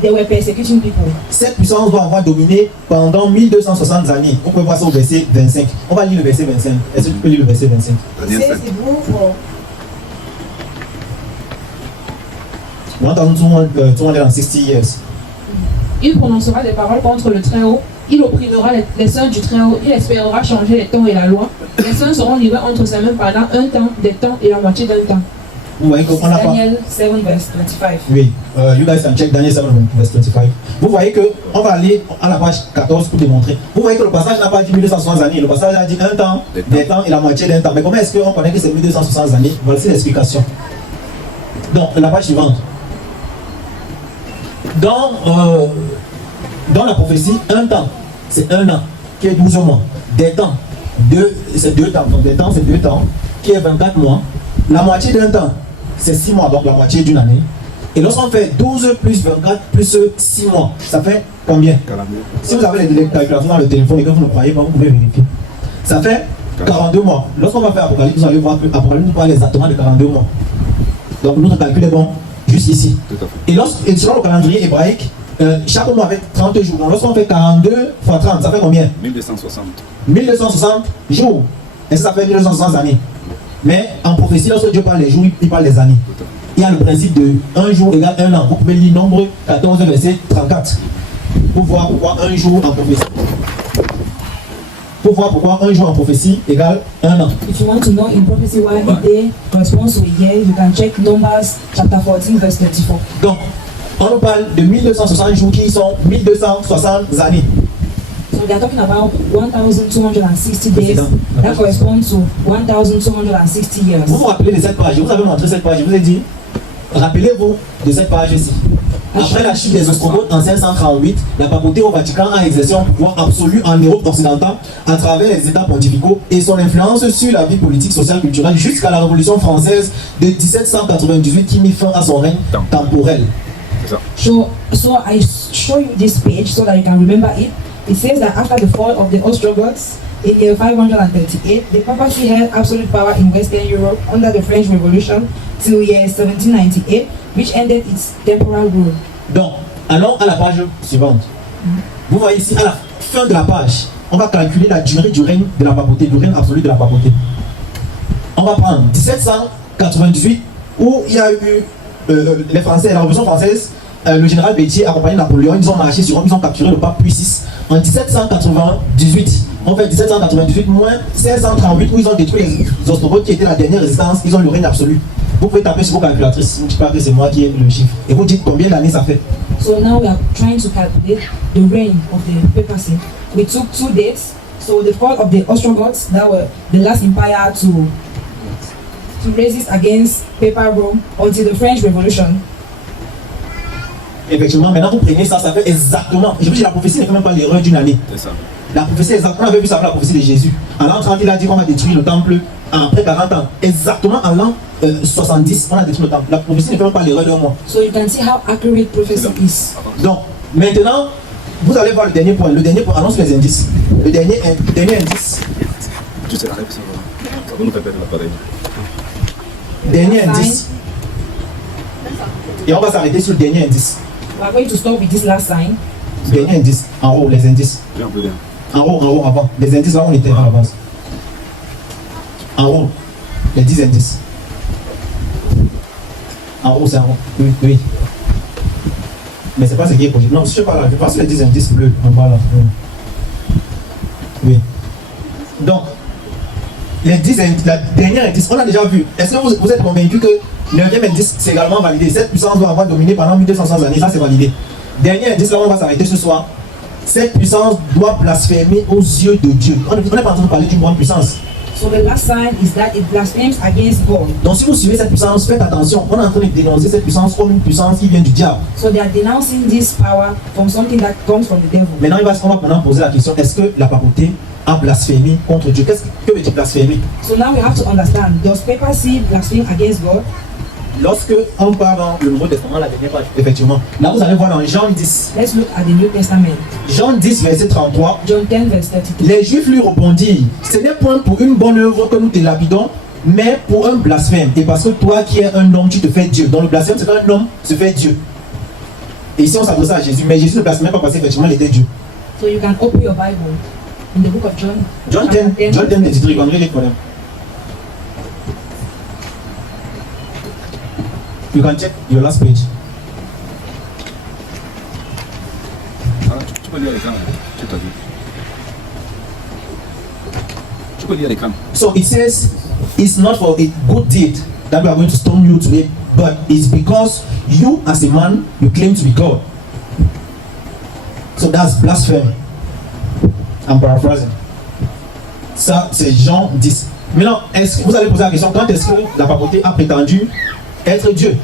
they were persecuting people. Cette puissance va avoir dominé pendant 1260 années. On peut voir ça au verset 25. On va lire le verset 25. Est-ce que tu peux lire le verset 25? It says it ruled for 1260 years. Il prononcera des paroles contre le Très-Haut. Il opprimera les saints du Très-Haut. Il espérera changer les temps et la loi. Les saints seront livrés entre ses mains pendant un temps, des temps et la moitié d'un temps. Vous voyez qu'on n'a pas. Daniel 7 verse 25. Oui, you guys can check Daniel 7 verse 25. Vous voyez que on va aller à la page 14 pour démontrer. Vous voyez que le passage n'a pas dit 1260 années. Le passage a dit un temps, des temps et la moitié d'un temps. Mais comment est-ce qu'on connaît que c'est 1260 années? Voici l'explication. Donc, la page suivante. Dans la prophétie, un temps, c'est un an, qui est 12 mois. Des temps, c'est 2 temps. Donc des temps, c'est 2 temps, qui est 24 mois. La moitié d'un temps, c'est 6 mois, donc la moitié d'une année. Et lorsqu'on fait 12 plus 24 plus 6 mois, ça fait combien? 42. Si vous avez les calculations dans le téléphone et que vous ne croyez pas, vous pouvez vérifier. Ça fait 42 mois. Lorsqu'on va faire Apocalypse, vous allez voir que Apocalypse nous parle exactement de 42 mois. Donc notre calcul est bon, juste ici. Tout à fait. Et selon le calendrier hébraïque, chaque mois avec 30 jours. Donc lorsqu'on fait 42 fois 30, ça fait combien? 1260. 1260 jours. Et ça fait 1260 années. Mais en prophétie, lorsque Dieu parle des jours, il parle des années. Il y a le principe de 1 jour égale 1 an. Vous pouvez lire Nombre 14, verset 34. Pour voir pourquoi un jour en prophétie. Pour voir pourquoi un jour en prophétie égale 1 an. If you want to know in prophecy why a day corresponds to a year, you can check Numbers chapter 14 verse 34. Donc, on nous parle de 1260 jours qui sont 1260 années. So they are talking about 1260 days. That corresponds to 1260 years. Vous vous rappelez de cette page? Je vous avais montré cette page. Je vous ai dit, rappelez-vous de cette page ici. Après la chute des Ostrogoths en 538, la papauté au Vatican a exercé un pouvoir absolu en Europe occidentale à travers les États pontificaux et son influence sur la vie politique, sociale, culturelle jusqu'à la Révolution française de 1798 qui mit fin à son règne temporel. So I show you this page so that you can remember it. It says that after the fall of the Ostrogoths in year 538, the papacy held absolute power in Western Europe under the French Revolution till year 1798, which ended its temporal rule. Donc, allons à la page suivante. Vous voyez ici, à la fin de la page, on va calculer la durée du règne de la papauté, du règne absolu de la papauté. On va prendre 1798, où il y a eu les Français, la Révolution française, le général Béthier accompagné Napoléon, ils ont marché sur Rome, ils ont capturé le pape Pie VI en 1798. En fait, 1798 moins 1638 où ils ont détruit les Ostrogoths qui étaient la dernière résistance, ils ont le règne absolu. Vous pouvez taper sur vos calculatrices, vous ne dites pas que c'est moi qui ai le chiffre. Et vous dites combien d'années ça fait. So now we are trying to calculate the reign of the papacy. We took 2 dates. So the fall of the Ostrogoths, that were the last empire to resist against Papal Rome until the French Revolution. Effectivement, maintenant vous prenez ça, ça fait exactement. Je vous dis, la prophétie ne fait même pas l'erreur d'une année. C'est ça. La prophétie exactement, on avait vu ça avec la prophétie de Jésus. En l'an 30, il a dit qu'on va détruire le temple après 40 ans. Exactement en l'an 70, on a détruit le temple. La prophétie ne fait même pas l'erreur d'un mois. So you can see how accurate prophecy is. Donc, maintenant, vous allez voir le dernier point. Le dernier point annonce les indices. Le dernier indice. Tu sais la réponse. Ça va nous faire perdre l'appareil. Dernier indice. Et on va s'arrêter sur le dernier indice. We are going to stop with this last sign. Dernier indice. En haut, les indices. Viens un peu bien. En haut, avant. Les indices là, on était à l'avance. En haut, les 10 indices. En haut, c'est en haut. Oui, oui. Mais c'est pas ce qui est possible. Non, je parle là, je passe sur les 10 indices bleus. En bas là. Oui. Donc, les 10 indices, la dernière indice, on a déjà vu. Est-ce que vous êtes convaincu que le 9e indice, c'est également validé? Cette puissance doit avoir dominé pendant 1200 années. Ça, c'est validé. Dernier indice, là, on va s'arrêter ce soir. Cette puissance doit blasphémer aux yeux de Dieu. On n'est pas en train de parler d'une bonne puissance. So the last sign is that it blasphemes against God. Donc si vous suivez cette puissance, faites attention. On est en train de dénoncer cette puissance comme une puissance qui vient du diable. So they are denouncing this power from something that comes from the devil. Maintenant, on va maintenant poser la question, est-ce que la papauté a blasphémé contre Dieu? Que veut dire blasphémer? So now we have to understand, does papacy blaspheme against God? Lorsque on parle dans le Nouveau Testament, la dernière page, effectivement, là vous allez voir dans Jean 10. Let's look at the New Testament. Jean 10, verset 33. John 10, verse 33. Les Juifs lui répondirent, ce n'est point pour une bonne œuvre que nous te lapidons, mais pour un blasphème. Et parce que toi qui es un homme, tu te fais Dieu. Donc le blasphème, c'est quand un homme se fait Dieu. Et ici on s'adresse à Jésus, mais Jésus ne blasphémait pas parce qu'effectivement il était Dieu. So you can open your Bible in the book of John. John 10, John 10, les titres, on les problèmes. You can check your last page. Ah, tu peux lire l'écran. Tu t'as vu. Tu peux lire l'écran. So it says, it's not for a good deed that we are going to stone you today, but it's because you as a man, you claim to be God. So that's blasphemy. I'm paraphrasing. Ça, c'est Jean 10. Maintenant, est-ce que vous allez poser la question, quand est-ce que la papauté a prétendu être Dieu?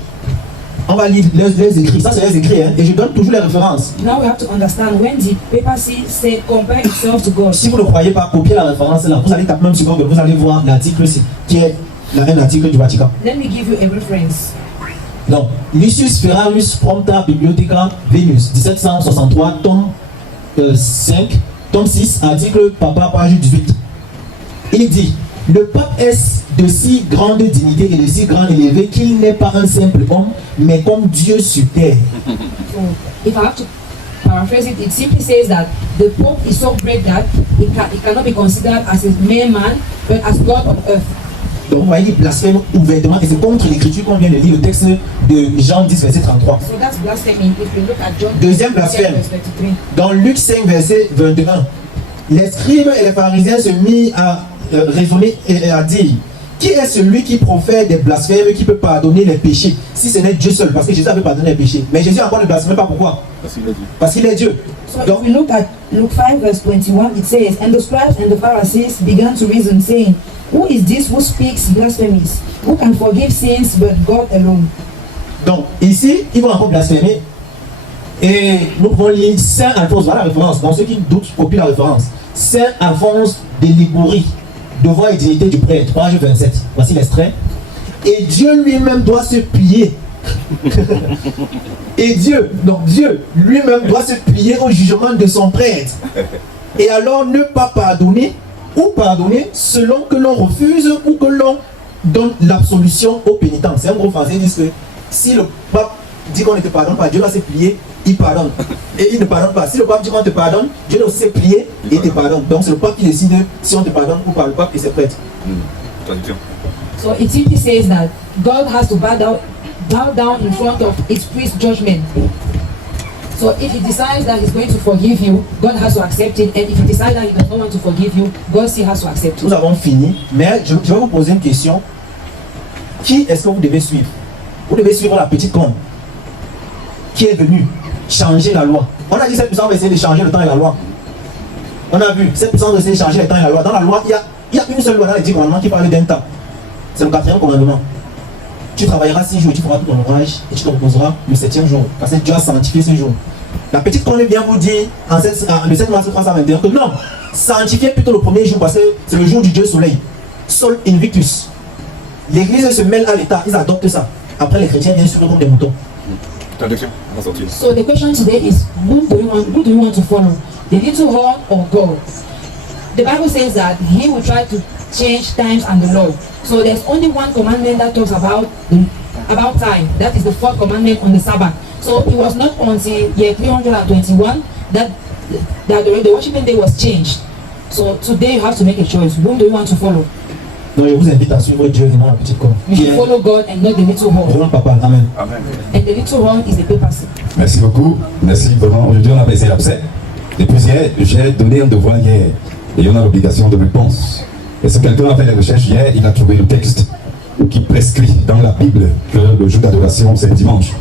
On va lire les écrits, ça c'est les écrits, hein, et je donne toujours les références. Now we have to understand when the papacy say compare itself to God. Si vous ne croyez pas, copiez la référence là, vous allez taper même sur Google, vous allez voir l'article qui est un article du Vatican. Let me give you a reference. Donc, Lucius Ferrarius Prompta Bibliotheca Venus, 1763, tome 5, tome 6, article Papa, page 18. Il dit, le pape est de si grande dignité et de si grand élevé qu'il n'est pas un simple homme, mais comme Dieu sur terre. So if I have to paraphrase it, it simply says that the Pope is so great that it cannot be considered as a mere man, but as God on earth. Donc, vous voyez, il blasphème ouvertement, et c'est contre l'écriture qu'on vient de lire, le texte de Jean 10, verset 33. So that's blasphemy if you look at John. Deuxième blasphème. Verse 33. Dans Luc 5, verset 21, les scribes et les pharisiens se mirent à raisonner et à dire, qui est celui qui profère des blasphèmes, qui peut pardonner les péchés, si ce n'est Dieu seul? Parce que Jésus avait pardonné les péchés. Mais Jésus encore ne blasphème pas, pourquoi? Parce qu'il est Dieu. Parce qu'il est Dieu. So Donc, if we look at Luke 5 verse 21, it says, and the scribes and the Pharisees began to reason, saying, who is this who speaks blasphemies? Who can forgive sins but God alone? donc, ici, ils vont encore blasphémer. Et nous pouvons lire Saint Alphonse, voilà la référence. Dans ceux qui doutent, copient la référence. Saint Alphonse de Liguori, devoir et dignité du prêtre, page 27. Voici l'extrait. Et Dieu lui-même doit se plier. Et Dieu, donc Dieu lui-même doit se plier au jugement de son prêtre. Et alors ne pas pardonner ou pardonner selon que l'on refuse ou que l'on donne l'absolution aux pénitents. C'est un gros français, ils disent que si le pape dit qu'on ne te pardonne pas, Dieu doit se plier, il pardonne. Et il ne pardonne pas. Si le pape dit qu'on te pardonne, Dieu doit aussi se plier et te pardonne. Donc c'est le pape qui décide si on te pardonne ou pas, le pape et ses prêtres. Traduction. So it simply says that God has to bow down bow down in front of its priest judgment. So if he decides that he's going to forgive you, God has to accept it. And if he decides that he does not want to forgive you, God still has to accept it. Nous avons fini, mais je vais vous poser une question. Qui est-ce que vous devez suivre? Vous devez suivre la petite corne qui est venue changer la loi. On a dit cette puissance va essayer de changer le temps et la loi. On a vu, cette puissance va essayer de changer le temps et la loi. Dans la loi, il y a une seule loi dans les 10 commandements qui parle d'un temps. C'est le 4e commandement. Tu travailleras 6 jours, tu feras tout ton ouvrage et tu te reposeras le 7e jour. Parce que Dieu a sanctifié ce jour. La petite corne vient vous dire le 7 mars 321 que non, sanctifiez plutôt le premier jour parce que c'est le jour du Dieu soleil. Sol invictus. L'église se mêle à l'État, ils adoptent ça. Après, les chrétiens viennent suivre comme des moutons. Traduction, on va sortir. So the question today is, who do you want to follow? The little horn or God? The Bible says that he will try to change times and the law. So there's only one commandment that talks about time. That is the 4th commandment on the Sabbath. So it was not until year 321 that the worshiping day was changed. So today you have to make a choice. Whom do you want to follow? Donc je vous invite à suivre Dieu et non la petite corne. You should follow God and not the little horn. Devant le papa, amen. Amen. And the little horn is the papacy. Merci beaucoup. Merci vraiment. Aujourd'hui, on a baissé l'abcès. Et puis, j'ai donné un devoir hier. Et on a l'obligation de réponse. Et si quelqu'un a fait des recherches hier, il a trouvé le texte qui prescrit dans la Bible que le jour d'adoration, c'est dimanche.